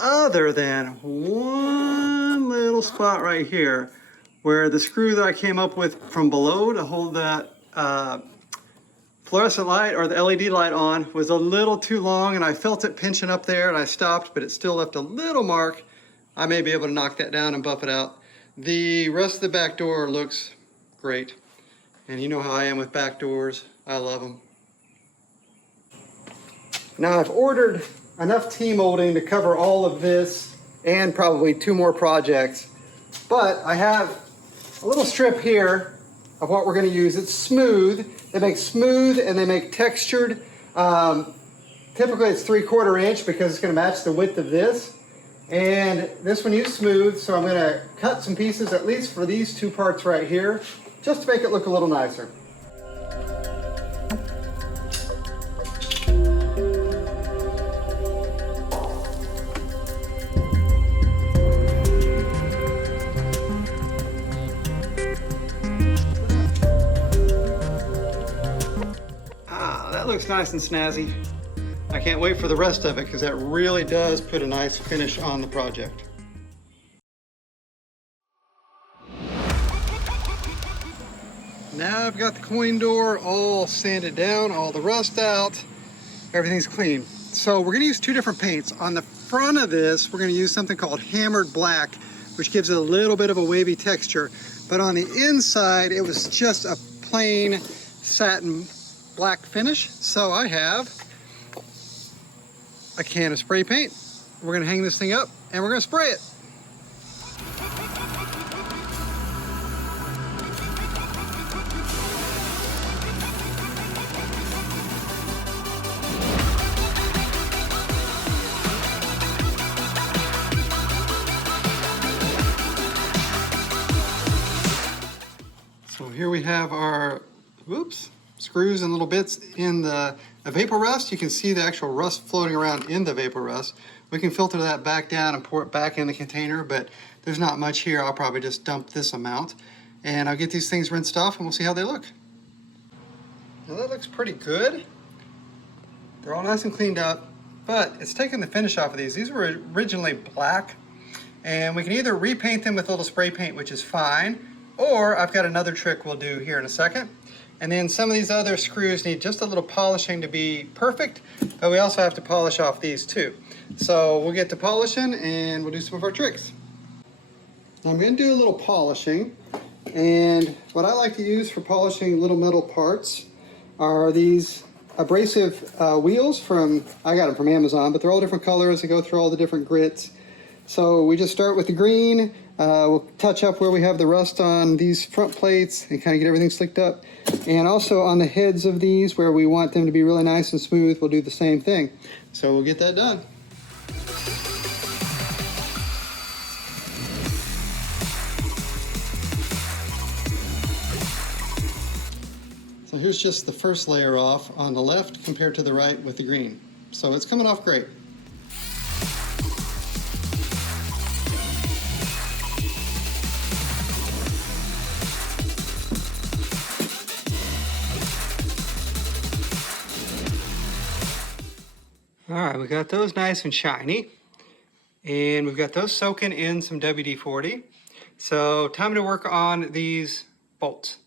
other than one little spot right here where the screw that I came up with from below to hold that fluorescent light or the LED light on was a little too long, and I felt it pinching up there and I stopped, but it still left a little mark. I may be able to knock that down and buff it out. The rest of the back door looks great. And you know how I am with back doors. I love them. Now I've ordered enough T-molding to cover all of this and probably 2 more projects. But I have a little strip here of what we're going to use. It's smooth. They make smooth and they make textured. Typically it's 3/4 inch because it's going to match the width of this. And this one is smooth, so I'm going to cut some pieces at least for these 2 parts right here, just to make it look a little nicer. That looks nice and snazzy. I can't wait for the rest of it because that really does put a nice finish on the project. Now I've got the coin door all sanded down, all the rust out, everything's clean. So we're going to use 2 different paints. On the front of this, we're going to use something called hammered black, which gives it a little bit of a wavy texture. But on the inside, it was just a plain satin black finish. So I have a can of spray paint. We're going to hang this thing up and we're going to spray it. So here we have our screws and little bits in the vapor rust. You can see the actual rust floating around in the vapor rust. We can filter that back down and pour it back in the container, but there's not much here. I'll probably just dump this amount and I'll get these things rinsed off and we'll see how they look. Now that looks pretty good. They're all nice and cleaned up, but it's taking the finish off of these. These were originally black, and we can either repaint them with a little spray paint, which is fine, or I've got another trick we'll do here in a second. And then some of these other screws need just a little polishing to be perfect, but we also have to polish off these too. So we'll get to polishing and we'll do some of our tricks. Now I'm going to do a little polishing, and what I like to use for polishing little metal parts are these abrasive wheels I got them from Amazon, but they're all different colors. They go through all the different grits. So we just start with the green. We'll touch up where we have the rust on these front plates and kind of get everything slicked up. And also on the heads of these where we want them to be really nice and smooth, we'll do the same thing. So we'll get that done. So here's just the first layer off on the left compared to the right with the green. So it's coming off great. All right, we got those nice and shiny, and we've got those soaking in some WD-40. So time to work on these bolts.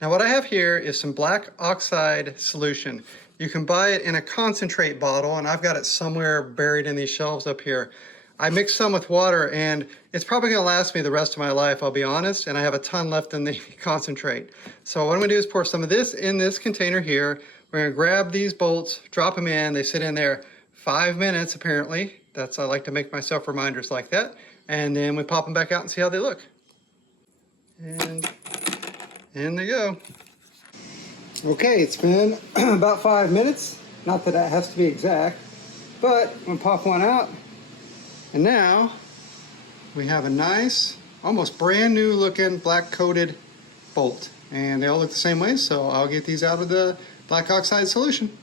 Now what I have here is some black oxide solution. You can buy it in a concentrate bottle, and I've got it somewhere buried in these shelves up here. I mixed some with water, and it's probably gonna last me the rest of my life, I'll be honest, and I have a ton left in the concentrate. So what I'm gonna do is pour some of this in this container here. We're gonna grab these bolts, drop them in. They sit in there 5 minutes apparently. I like to make myself reminders like that. And then we pop them back out and see how they look. And in they go. Okay, it's been about 5 minutes. Not that that has to be exact, but I'm gonna pop one out. And now we have a nice, almost brand new looking black coated bolt. And they all look the same way, so I'll get these out of the black oxide solution.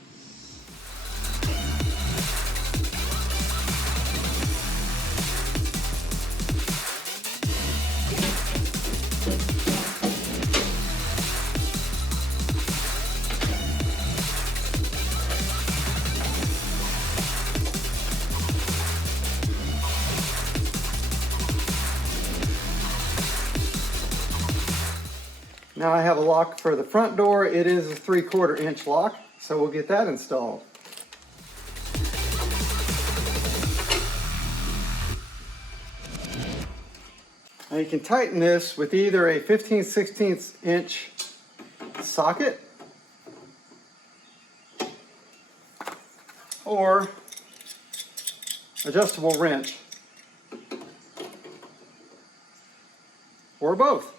Now I have a lock for the front door. It is a 3/4 inch lock, so we'll get that installed. Now you can tighten this with either a 15/16 inch socket or adjustable wrench, or both.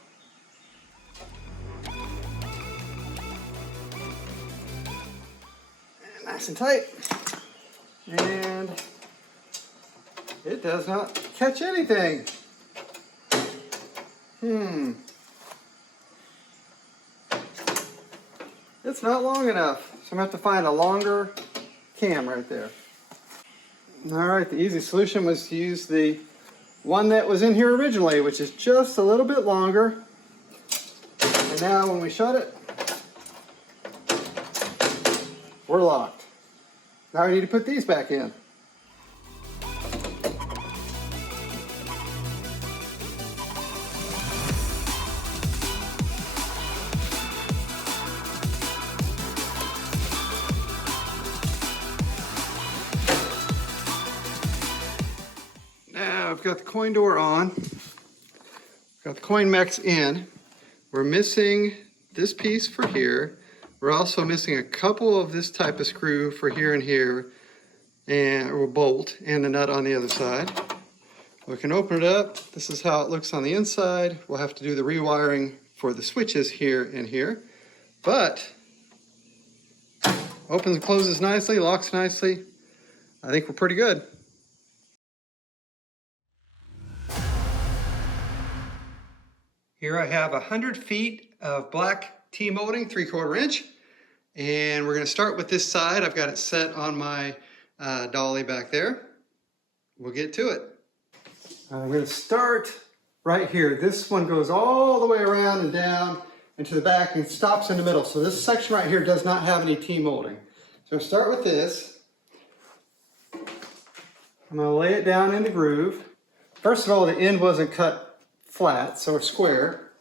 Nice and tight, and it does not catch anything. It's not long enough, so I'm gonna have to find a longer cam right there. All right, the easy solution was to use the one that was in here originally, which is just a little bit longer. And now when we shut it, we're locked. Now we need to put these back in. Now I've got the coin door on. Got the coin mechs in. We're missing this piece for here. We're also missing a couple of this type of screw for here and here, and or bolt, and the nut on the other side. We can open it up. This is how it looks on the inside. We'll have to do the rewiring for the switches here and here, but opens and closes nicely, locks nicely. I think we're pretty good. Here I have 100 feet of black T-molding, 3/4 inch. And we're gonna start with this side. I've got it set on my dolly back there. We'll get to it. I'm gonna start right here. This one goes all the way around and down and to the back and stops in the middle. So this section right here does not have any T-molding. So start with this. I'm gonna lay it down in the groove. First of all, the end wasn't cut flat, so square.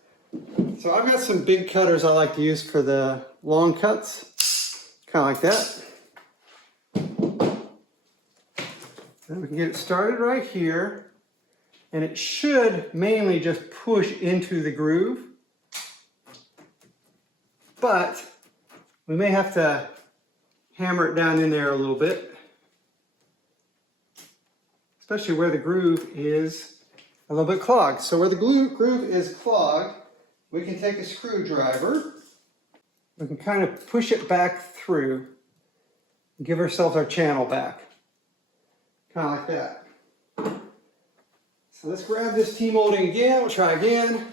So I've got some big cutters I like to use for the long cuts, kind of like that. Then we can get it started right here, and it should mainly just push into the groove, but we may have to hammer it down in there a little bit, especially where the groove is a little bit clogged. So where the groove is clogged, we can take a screwdriver. We can kind of push it back through and give ourselves our channel back. Kind of like that. So let's grab this T-molding again. We'll try again.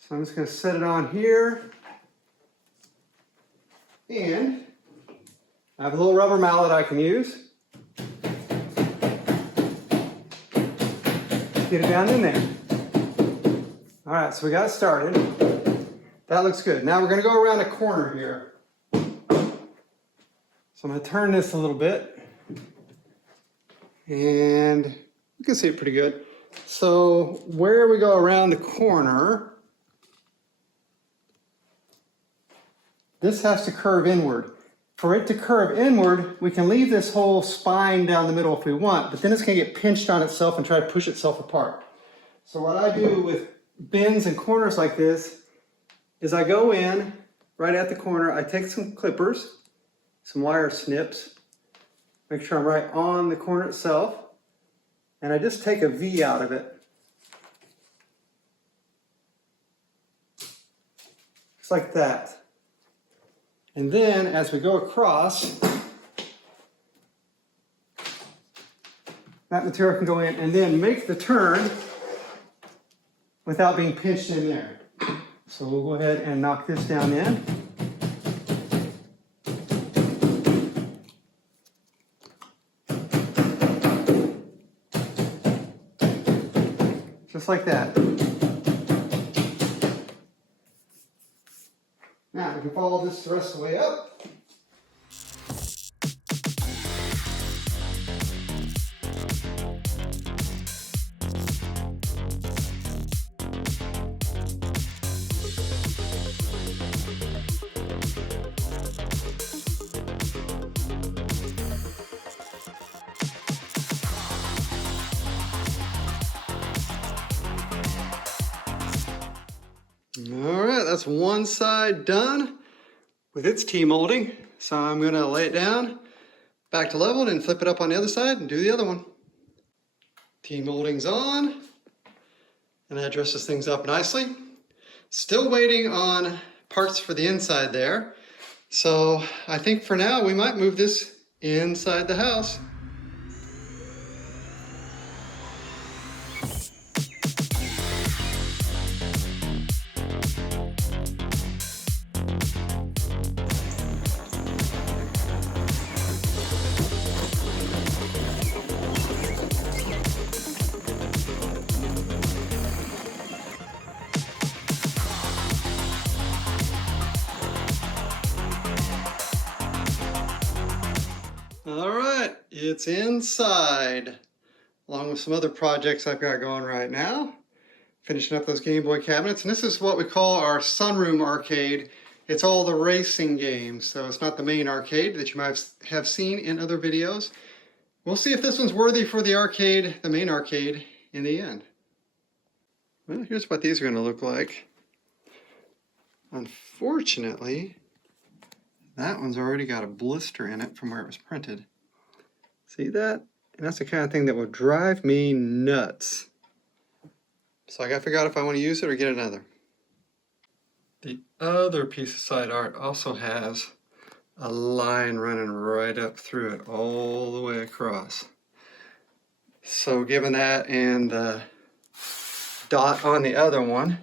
So I'm just going to set it on here. And I have a little rubber mallet I can use. Get it down in there. All right, so we got it started. That looks good. Now we're going to go around a corner here. So I'm going to turn this a little bit. And you can see it pretty good. So where we go around the corner, this has to curve inward. For it to curve inward, we can leave this whole spine down the middle if we want, but then it's going to get pinched on itself and try to push itself apart. So what I do with bends and corners like this is I go in right at the corner, I take some clippers, some wire snips, make sure I'm right on the corner itself, and I just take a V out of it. just like that. And then as we go across, that material can go in and then make the turn without being pinched in there. So we'll go ahead and knock this down in. Just like that. Now we can follow this the rest of the way up. All right, that's one side done with its T-molding. So I'm gonna lay it down, back to level, and flip it up on the other side and do the other one. T-molding's on, and that dresses things up nicely. Still waiting on parts for the inside there. So I think for now we might move this inside the house. All right, it's inside, along with some other projects I've got going right now. Finishing up those Game Boy cabinets, and this is what we call our sunroom arcade. It's all the racing games, so it's not the main arcade that you might have seen in other videos. We'll see if this one's worthy for the arcade, the main arcade, in the end. Well, here's what these are going to look like. Unfortunately, that one's already got a blister in it from where it was printed. See that? And that's the kind of thing that will drive me nuts. So I gotta figure out if I want to use it or get another. The other piece of side art also has a line running right up through it all the way across. So given that and the dot on the other one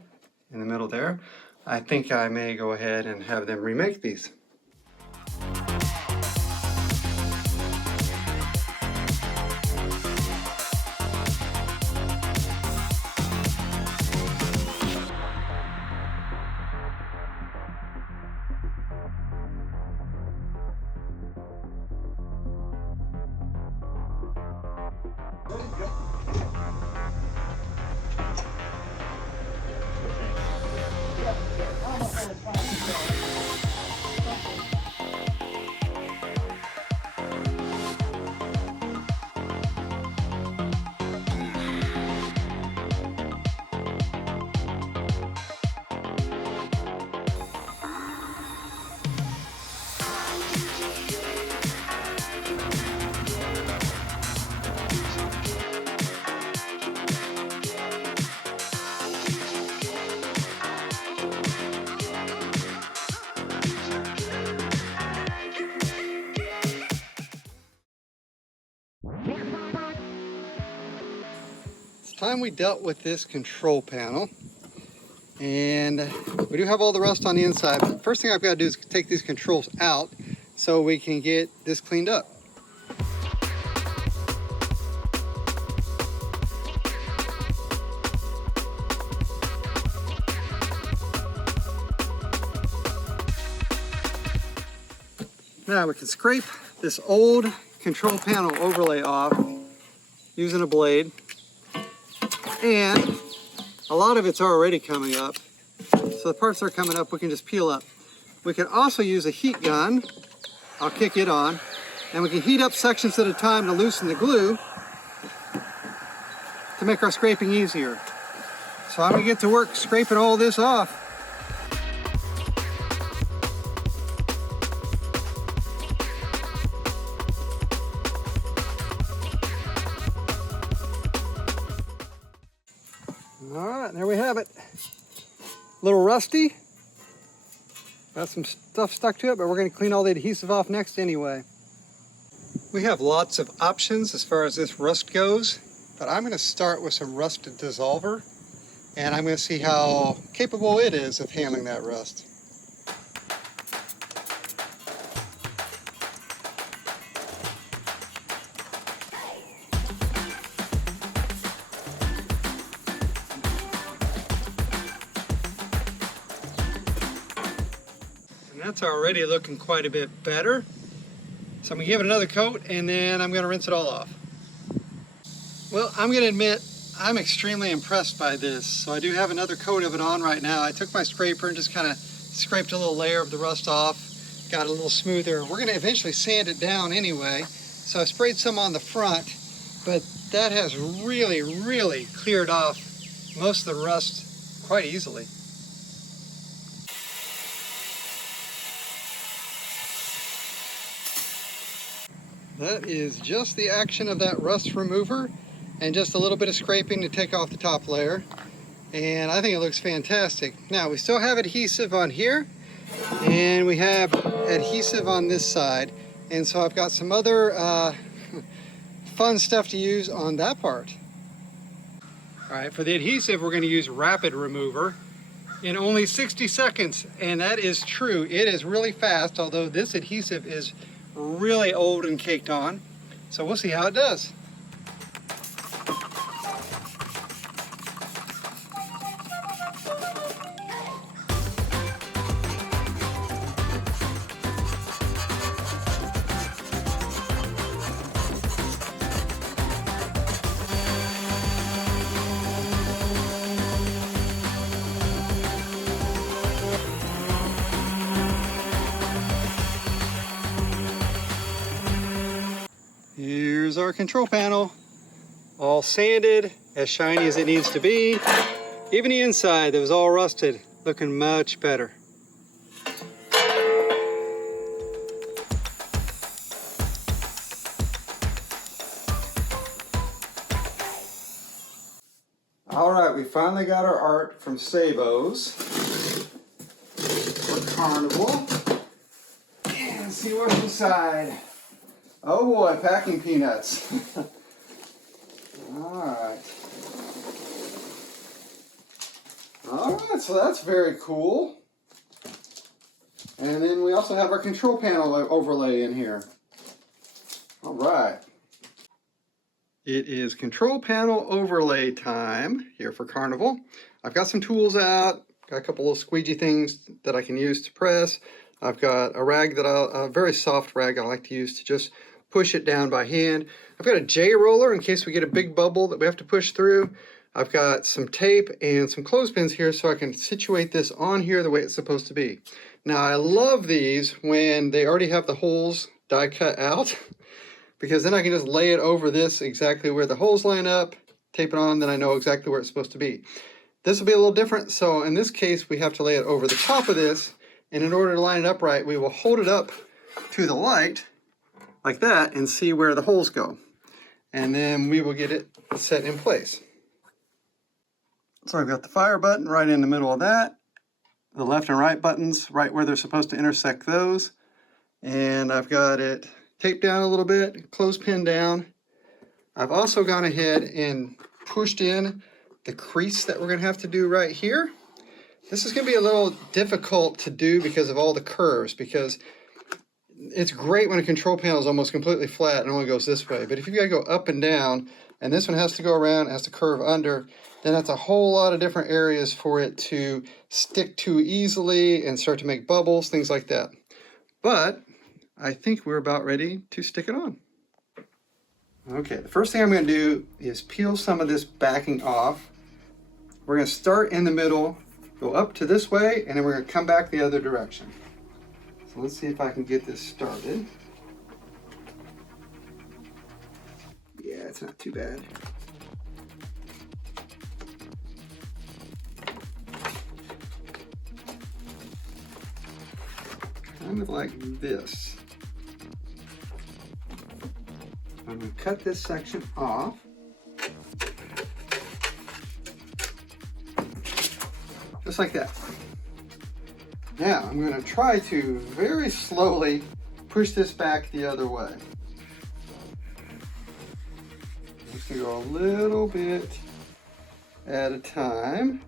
in the middle there, I think I may go ahead and have them remake these. Time we dealt with this control panel, and we do have all the rust on the inside, but first thing I've got to do is take these controls out so we can get this cleaned up. Now we can scrape this old control panel overlay off using a blade. And a lot of it's already coming up. So the parts that are coming up, we can just peel up. We can also use a heat gun. I'll kick it on. And we can heat up sections at a time to loosen the glue to make our scraping easier. So I'm gonna get to work scraping all this off. All right, there we have it. A little rusty, Got some stuff stuck to it, but we're going to clean all the adhesive off next anyway. We have lots of options as far as this rust goes, but I'm going to start with some rust dissolver, and I'm going to see how capable it is of handling that rust. And that's already looking quite a bit better. So I'm going to give it another coat, and then I'm going to rinse it all off. Well, I'm going to admit I'm extremely impressed by this. So I do have another coat of it on right now. I took my scraper and just kind of scraped a little layer of the rust off, got it a little smoother. We're going to eventually sand it down anyway. So I sprayed some on the front, but that has really cleared off most of the rust quite easily. That is just the action of that rust remover and just a little bit of scraping to take off the top layer. And I think it looks fantastic. Now we still have adhesive on here and we have adhesive on this side. And so I've got some other fun stuff to use on that part. All right, for the adhesive, we're going to use rapid remover in only 60 seconds. And that is true. It is really fast, although this adhesive is really old and caked on. So we'll see how it does. Here's our control panel, all sanded, as shiny as it needs to be. Even the inside that was all rusted, looking much better. All right, we finally got our art from Sabos for Carnival. And see what's inside. Oh boy, packing peanuts. Alright. Alright, so that's very cool. And then we also have our control panel overlay in here. Alright. It is control panel overlay time here for Carnival. I've got some tools out, got a couple little squeegee things that I can use to press. I've got a rag that a very soft rag I like to use to just push it down by hand. I've got a J roller in case we get a big bubble that we have to push through. I've got some tape and some clothespins here so I can situate this on here the way it's supposed to be. Now I love these when they already have the holes die cut out because then I can just lay it over this exactly where the holes line up, tape it on, then I know exactly where it's supposed to be. This will be a little different, so in this case we have to lay it over the top of this, and in order to line it up right, we will hold it up to the light like that and see where the holes go. And then we will get it set in place. So I've got the fire button right in the middle of that. The left and right buttons right where they're supposed to intersect those. And I've got it taped down a little bit, clothespin down. I've also gone ahead and pushed in the crease that we're gonna have to do right here. This is gonna be a little difficult to do because of all the curves, because it's great when a control panel is almost completely flat and only goes this way. But if you've got to go up and down, and this one has to go around, has to curve under, then that's a whole lot of different areas for it to stick to easily and start to make bubbles, things like that. But I think we're about ready to stick it on. Okay, the first thing I'm going to do is peel some of this backing off. We're going to start in the middle, go up to this way, and then we're going to come back the other direction. So let's see if I can get this started. Yeah, it's not too bad. Kind of like this. I'm going to cut this section off. Just like that. Now I'm going to try to very slowly push this back the other way. I'm just going to go a little bit at a time.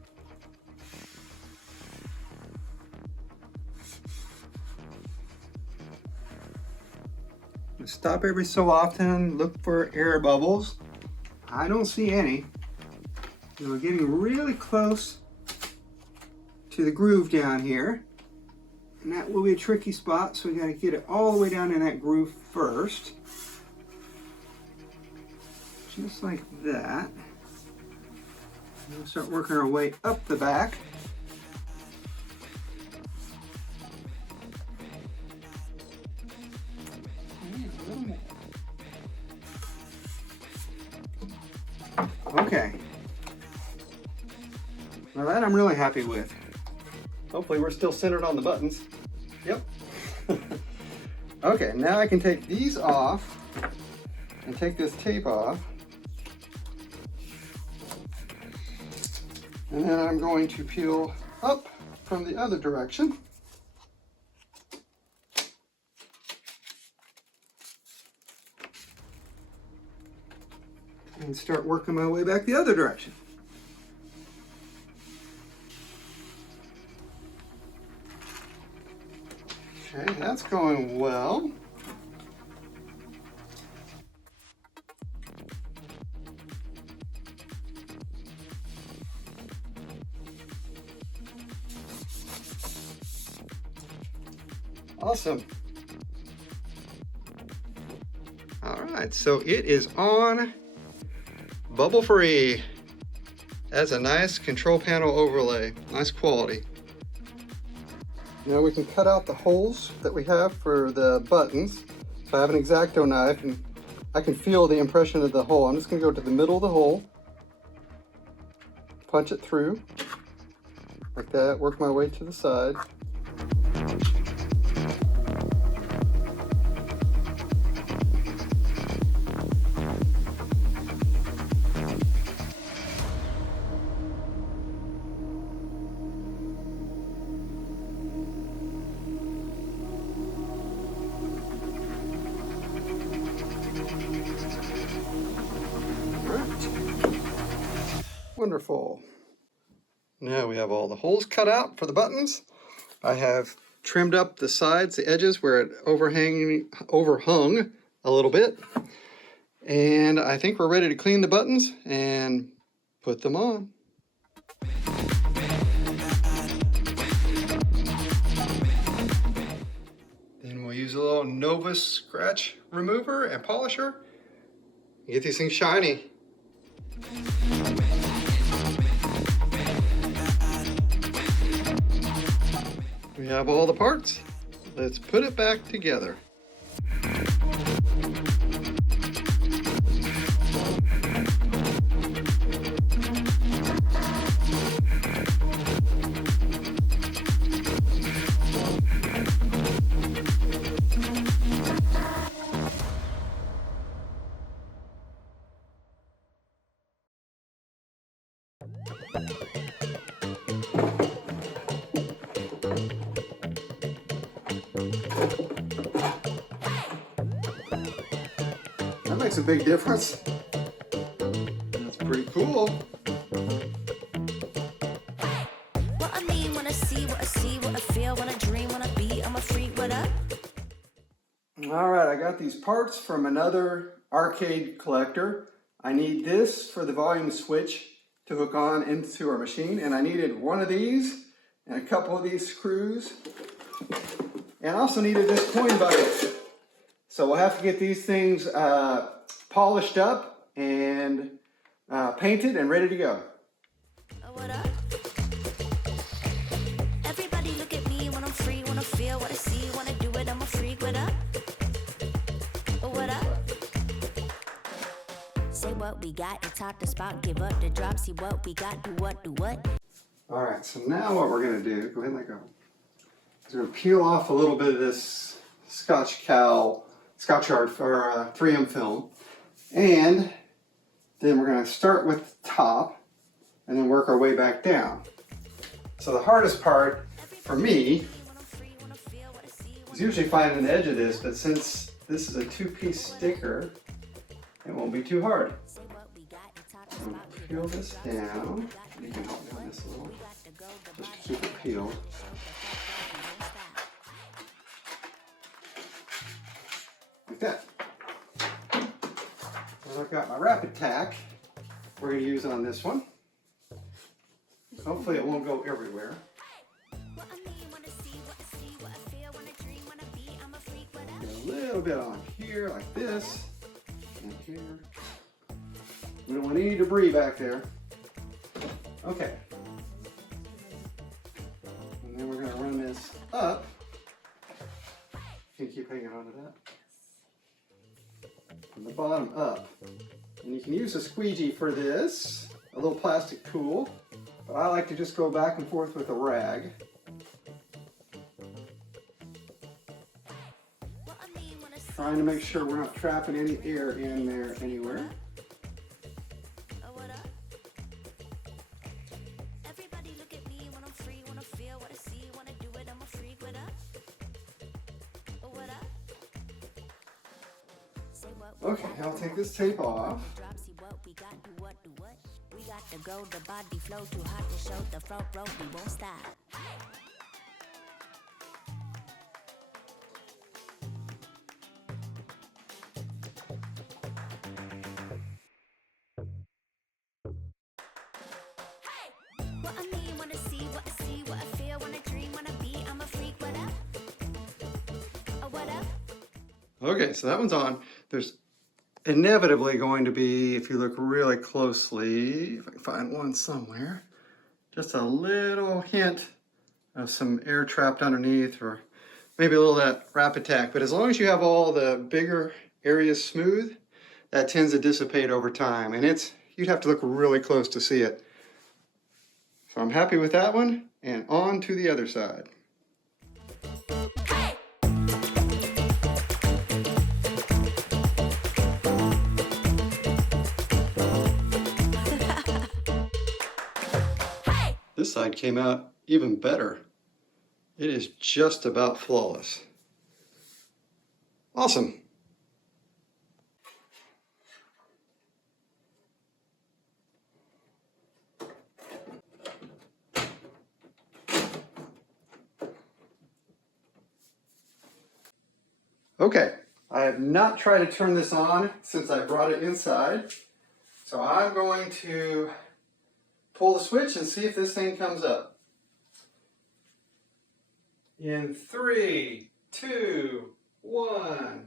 Stop every so often, look for air bubbles. I don't see any. We're getting really close to the groove down here. And that will be a tricky spot, so we got to get it all the way down in that groove first. Just like that. We'll start working our way up the back. Okay. Now that I'm really happy with. Hopefully we're still centered on the buttons. Yep. Okay, now I can take these off and take this tape off. And then I'm going to peel up from the other direction. And start working my way back the other direction. Okay, that's going well. Awesome. All right, so it is on bubble free. That's a nice control panel overlay, nice quality. Now we can cut out the holes that we have for the buttons. So I have an X-Acto knife and I can feel the impression of the hole. I'm just going to go to the middle of the hole, punch it through like that, work my way to the side. Wonderful. Now we have all the holes cut out for the buttons. I have trimmed up the sides, the edges where it overhung a little bit. And I think we're ready to clean the buttons and put them on. Then we'll use a little Nova scratch remover and polisher. Get these things shiny. We have all the parts. Let's put it back together. That makes a big difference. That's pretty cool. What I mean when I see, what I see, what I feel, when I dream, when I be, I'm a freak, what up? All right, I got these parts from another arcade collector. I need this for the volume switch to hook on into our machine, and I needed one of these and a couple of these screws, and I also needed this coin bucket. So we'll have to get these things polished up and painted and ready to go. What up? Everybody look at me when I'm free, when I feel, what I see, when I do it, I'm a freak, what up? What up? Say what we got and talk the spot, give up the drop, see what we got, do what? All right, so now what we're gonna do, go ahead and let go. We're gonna peel off a little bit of this Scotch Art for 3M film, and then we're gonna start with the top and then work our way back down. So the hardest part for me is usually finding the edge of this, but since this is a two-piece sticker, it won't be too hard. So peel this down. You can help me on this a little, just to keep it peeled. Like that. And I've got my rapid tack we're going to use on this one. Hopefully it won't go everywhere. Get a little bit on here, like this, and here. We don't want any debris back there. Okay. And then we're going to run this up. Can you keep hanging on to that? From the bottom up. And you can use a squeegee for this, a little plastic tool. But I like to just go back and forth with a rag. Trying to make sure we're not trapping any air in there anywhere. Okay, I'll take this tape off. Okay, so that one's on. There's inevitably going to be, if you look really closely, if I can find one somewhere, just a little hint of some air trapped underneath, or maybe a little of that rapid tack. But as long as you have all the bigger areas smooth, that tends to dissipate over time. And you'd have to look really close to see it. So I'm happy with that one, and on to the other side. This side came out even better. It is just about flawless. Awesome. Okay, I have not tried to turn this on since I brought it inside. So I'm going to pull the switch and see if this thing comes up. In 3, 2, 1.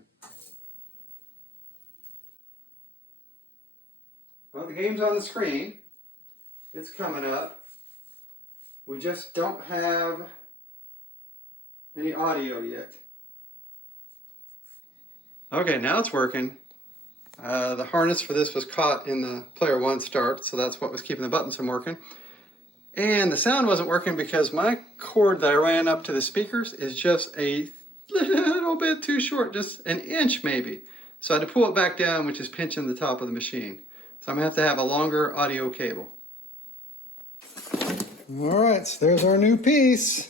Well, the game's on the screen. It's coming up. We just don't have any audio yet. Okay, now it's working. The harness for this was caught in the player one start, so that's what was keeping the buttons from working. And the sound wasn't working because my cord that I ran up to the speakers is just a little bit too short, just an inch maybe. So I had to pull it back down, which is pinching the top of the machine. So I'm going to have a longer audio cable. All right, so there's our new piece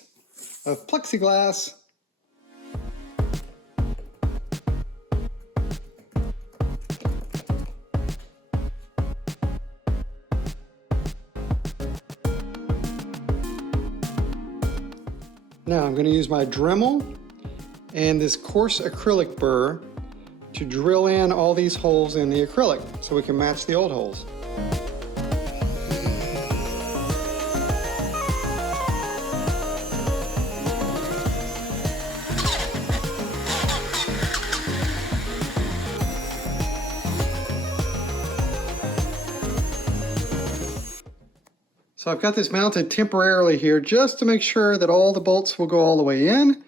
of plexiglass. Now I'm going to use my Dremel and this coarse acrylic burr to drill in all these holes in the acrylic so we can match the old holes. So I've got this mounted temporarily here just to make sure that all the bolts will go all the way in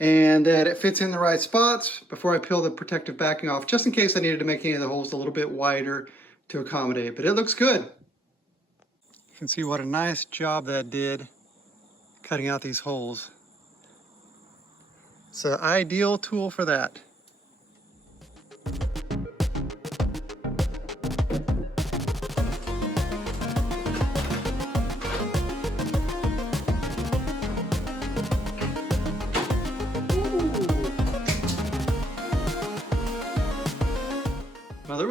and that it fits in the right spots before I peel the protective backing off, just in case I needed to make any of the holes a little bit wider to accommodate. But it looks good. You can see what a nice job that did cutting out these holes. It's an ideal tool for that.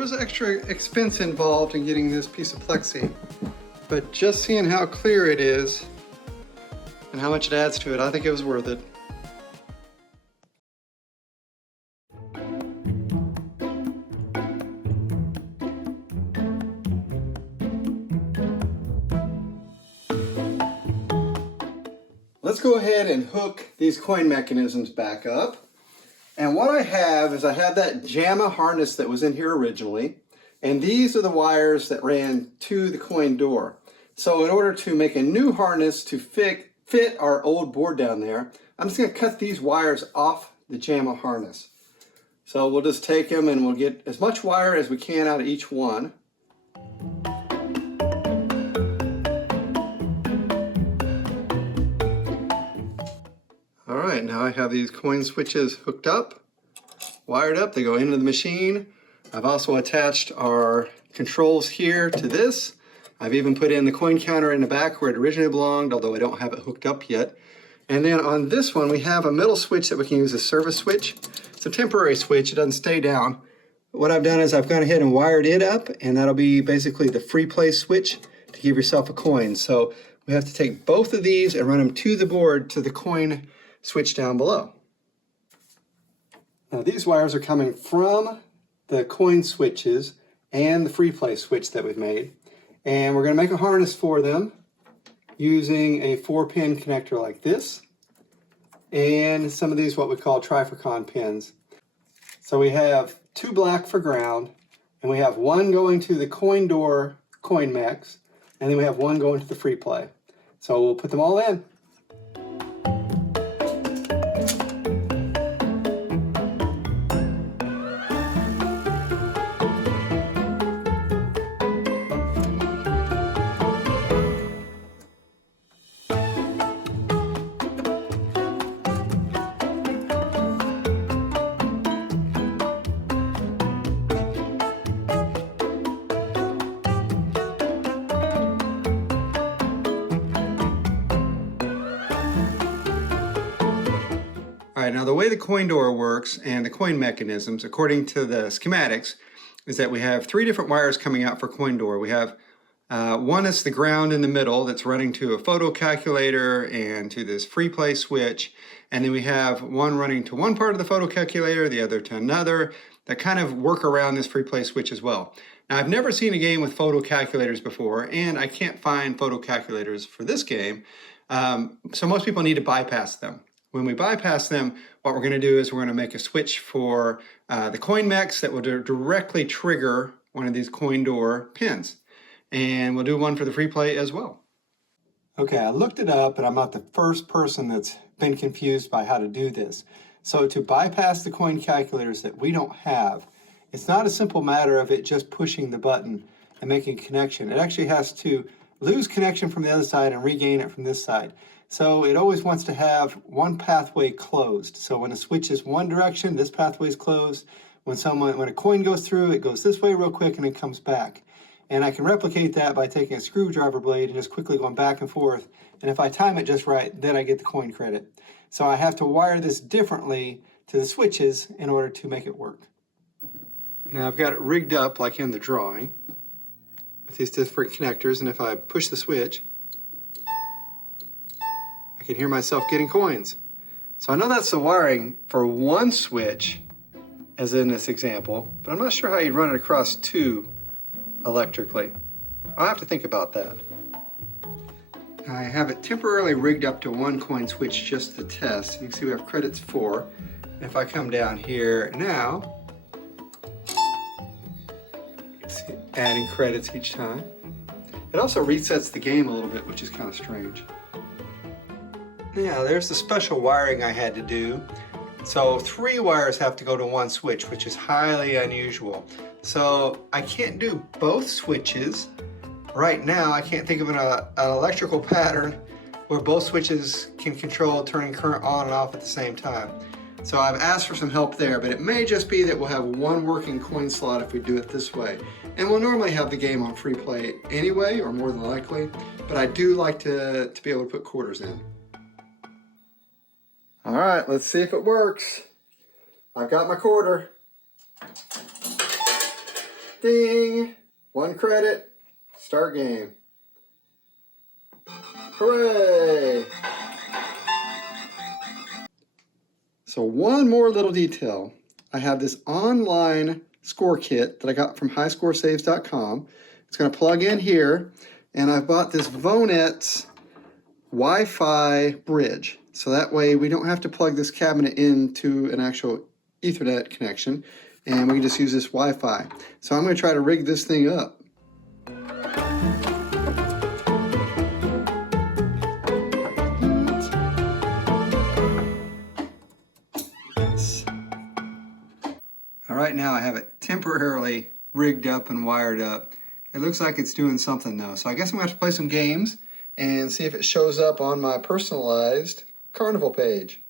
was extra expense involved in getting this piece of plexi, but just seeing how clear it is and how much it adds to it, I think it was worth it. Let's go ahead and hook these coin mechanisms back up. And what I have is I have that JAMA harness that was in here originally, and these are the wires that ran to the coin door. So in order to make a new harness to fit our old board down there, I'm just going to cut these wires off the JAMA harness. So we'll just take them and we'll get as much wire as we can out of each one. Alright, now I have these coin switches hooked up, wired up, they go into the machine. I've also attached our controls here to this. I've even put in the coin counter in the back where it originally belonged, although I don't have it hooked up yet. And then on this one, we have a middle switch that we can use as a service switch. It's a temporary switch, it doesn't stay down. What I've done is I've gone ahead and wired it up, and that'll be basically the free play switch to give yourself a coin. So we have to take both of these and run them to the board to the coin switch down below. Now these wires are coming from the coin switches and the free play switch that we've made. And we're going to make a harness for them using a 4-pin connector like this. And some of these what we call trifurcon pins. So we have 2 black for ground, and we have 1 going to the coin door coin mechs, and then we have 1 going to the free play. So we'll put them all in. Alright, now the way the coin door works and the coin mechanisms, according to the schematics, is that we have 3 different wires coming out for coin door. We have one is the ground in the middle that's running to a photo calculator and to this free play switch, and then we have one running to one part of the photo calculator, the other to another, that kind of work around this free play switch as well. Now I've never seen a game with photo calculators before, and I can't find photo calculators for this game, so most people need to bypass them. When we bypass them, what we're going to do is we're going to make a switch for the coin mechs that will directly trigger one of these coin door pins. And we'll do one for the free play as well. Okay, I looked it up, and I'm not the first person that's been confused by how to do this. So to bypass the coin calculators that we don't have, it's not a simple matter of it just pushing the button and making a connection. It actually has to lose connection from the other side and regain it from this side. So it always wants to have one pathway closed. So when it switches one direction, this pathway is closed. When a coin goes through, it goes this way real quick and it comes back. And I can replicate that by taking a screwdriver blade and just quickly going back and forth. And if I time it just right, then I get the coin credit. So I have to wire this differently to the switches in order to make it work. Now I've got it rigged up like in the drawing with these different connectors, and if I push the switch, I can hear myself getting coins. So I know that's the wiring for one switch, as in this example, but I'm not sure how you'd run it across 2 electrically. I'll have to think about that. I have it temporarily rigged up to 1 coin switch just to test. You can see we have credits 4. And if I come down here now, it's adding credits each time. It also resets the game a little bit, which is kind of strange. Yeah, there's the special wiring I had to do. So 3 wires have to go to 1 switch, which is highly unusual. So I can't do both switches. Right now, I can't think of an electrical pattern where both switches can control turning current on and off at the same time. So I've asked for some help there, but it may just be that we'll have 1 working coin slot if we do it this way. And we'll normally have the game on free play anyway, or more than likely, but I do like to be able to put quarters in. All right, let's see if it works. I've got my quarter. Ding! 1 credit. Start game. Hooray! So one more little detail. I have this online score kit that I got from highscoresaves.com. It's going to plug in here, and I've bought this Vonet's Wi-Fi bridge. So that way we don't have to plug this cabinet into an actual Ethernet connection, and we can just use this Wi-Fi. So I'm going to try to rig this thing up. All right, now I have it temporarily rigged up and wired up. It looks like it's doing something though. So I guess I'm going to have to play some games and see if it shows up on my personalized Carnival page.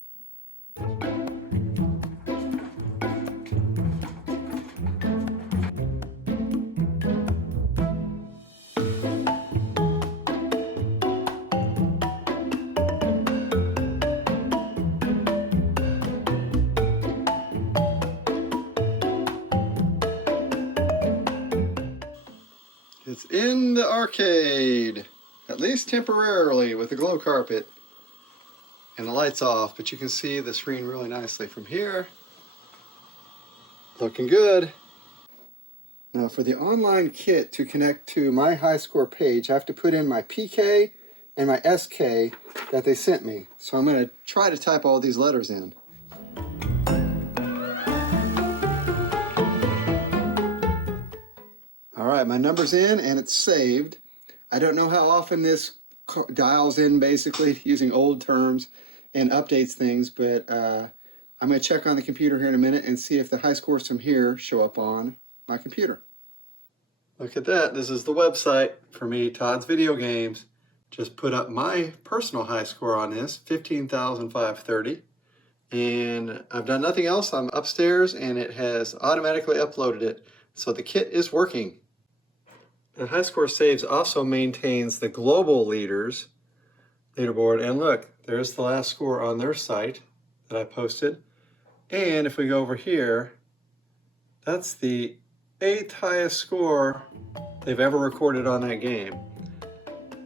It's in the arcade, at least temporarily, with the glow carpet and the lights off, but you can see the screen really nicely from here. Looking good. Now for the online kit to connect to my high score page, I have to put in my PK and my SK that they sent me. So I'm going to try to type all these letters in. All right, my number's in and it's saved. I don't know how often this dials in basically using old terms and updates things, but I'm going to check on the computer here in a minute and see if the high scores from here show up on my computer. Look at that. This is the website for me, Todd's Video Games. Just put up my personal high score on this, 15,530. And I've done nothing else. I'm upstairs and it has automatically uploaded it. So the kit is working. And High Score Saves also maintains the global leaderboard. And look, there's the last score on their site that I posted. And if we go over here, that's the 8th highest score they've ever recorded on that game.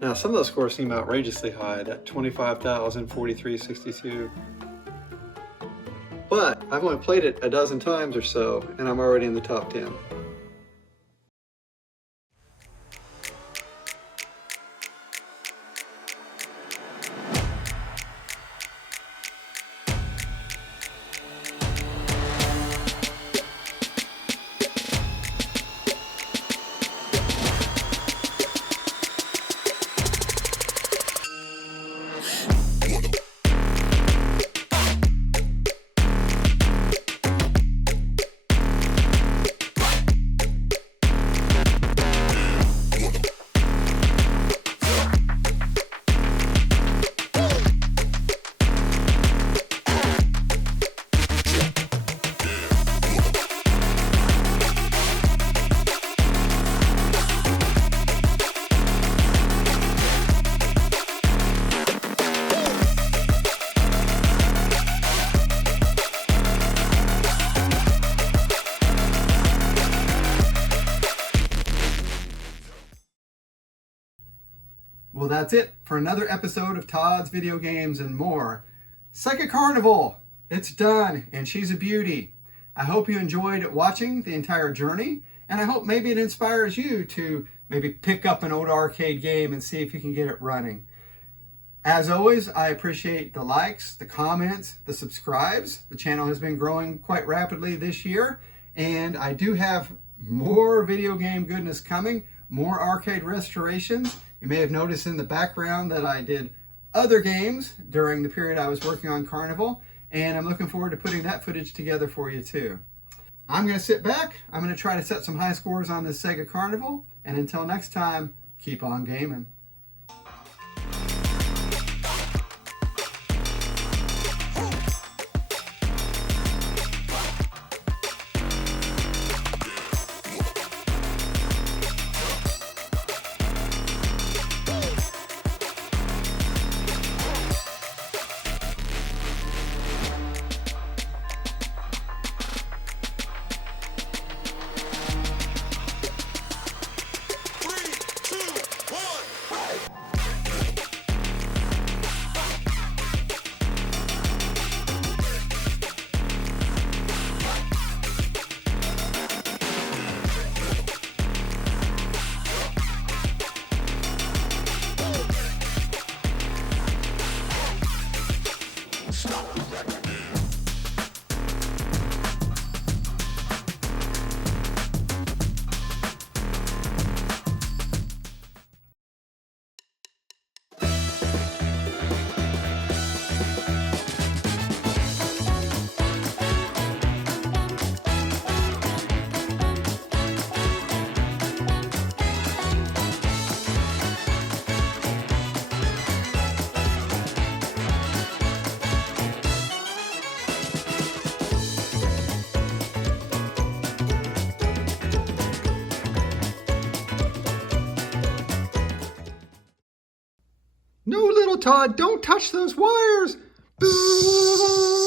Now, some of those scores seem outrageously high, that 25,000, 43.62. But I've only played it a dozen times or so, and I'm already in the top 10. Well, that's it for another episode of Todd's Video Games and More. Sega Carnival, it's done, and she's a beauty. I hope you enjoyed watching the entire journey, and I hope maybe it inspires you to maybe pick up an old arcade game and see if you can get it running. As always, I appreciate the likes, the comments, the subscribes. The channel has been growing quite rapidly this year, and I do have more video game goodness coming, more arcade restorations. You may have noticed in the background that I did other games during the period I was working on Carnival, and I'm looking forward to putting that footage together for you too. I'm going to sit back, I'm going to try to set some high scores on this Sega Carnival, and until next time, keep on gaming. No, little Todd, don't touch those wires. Bzzz.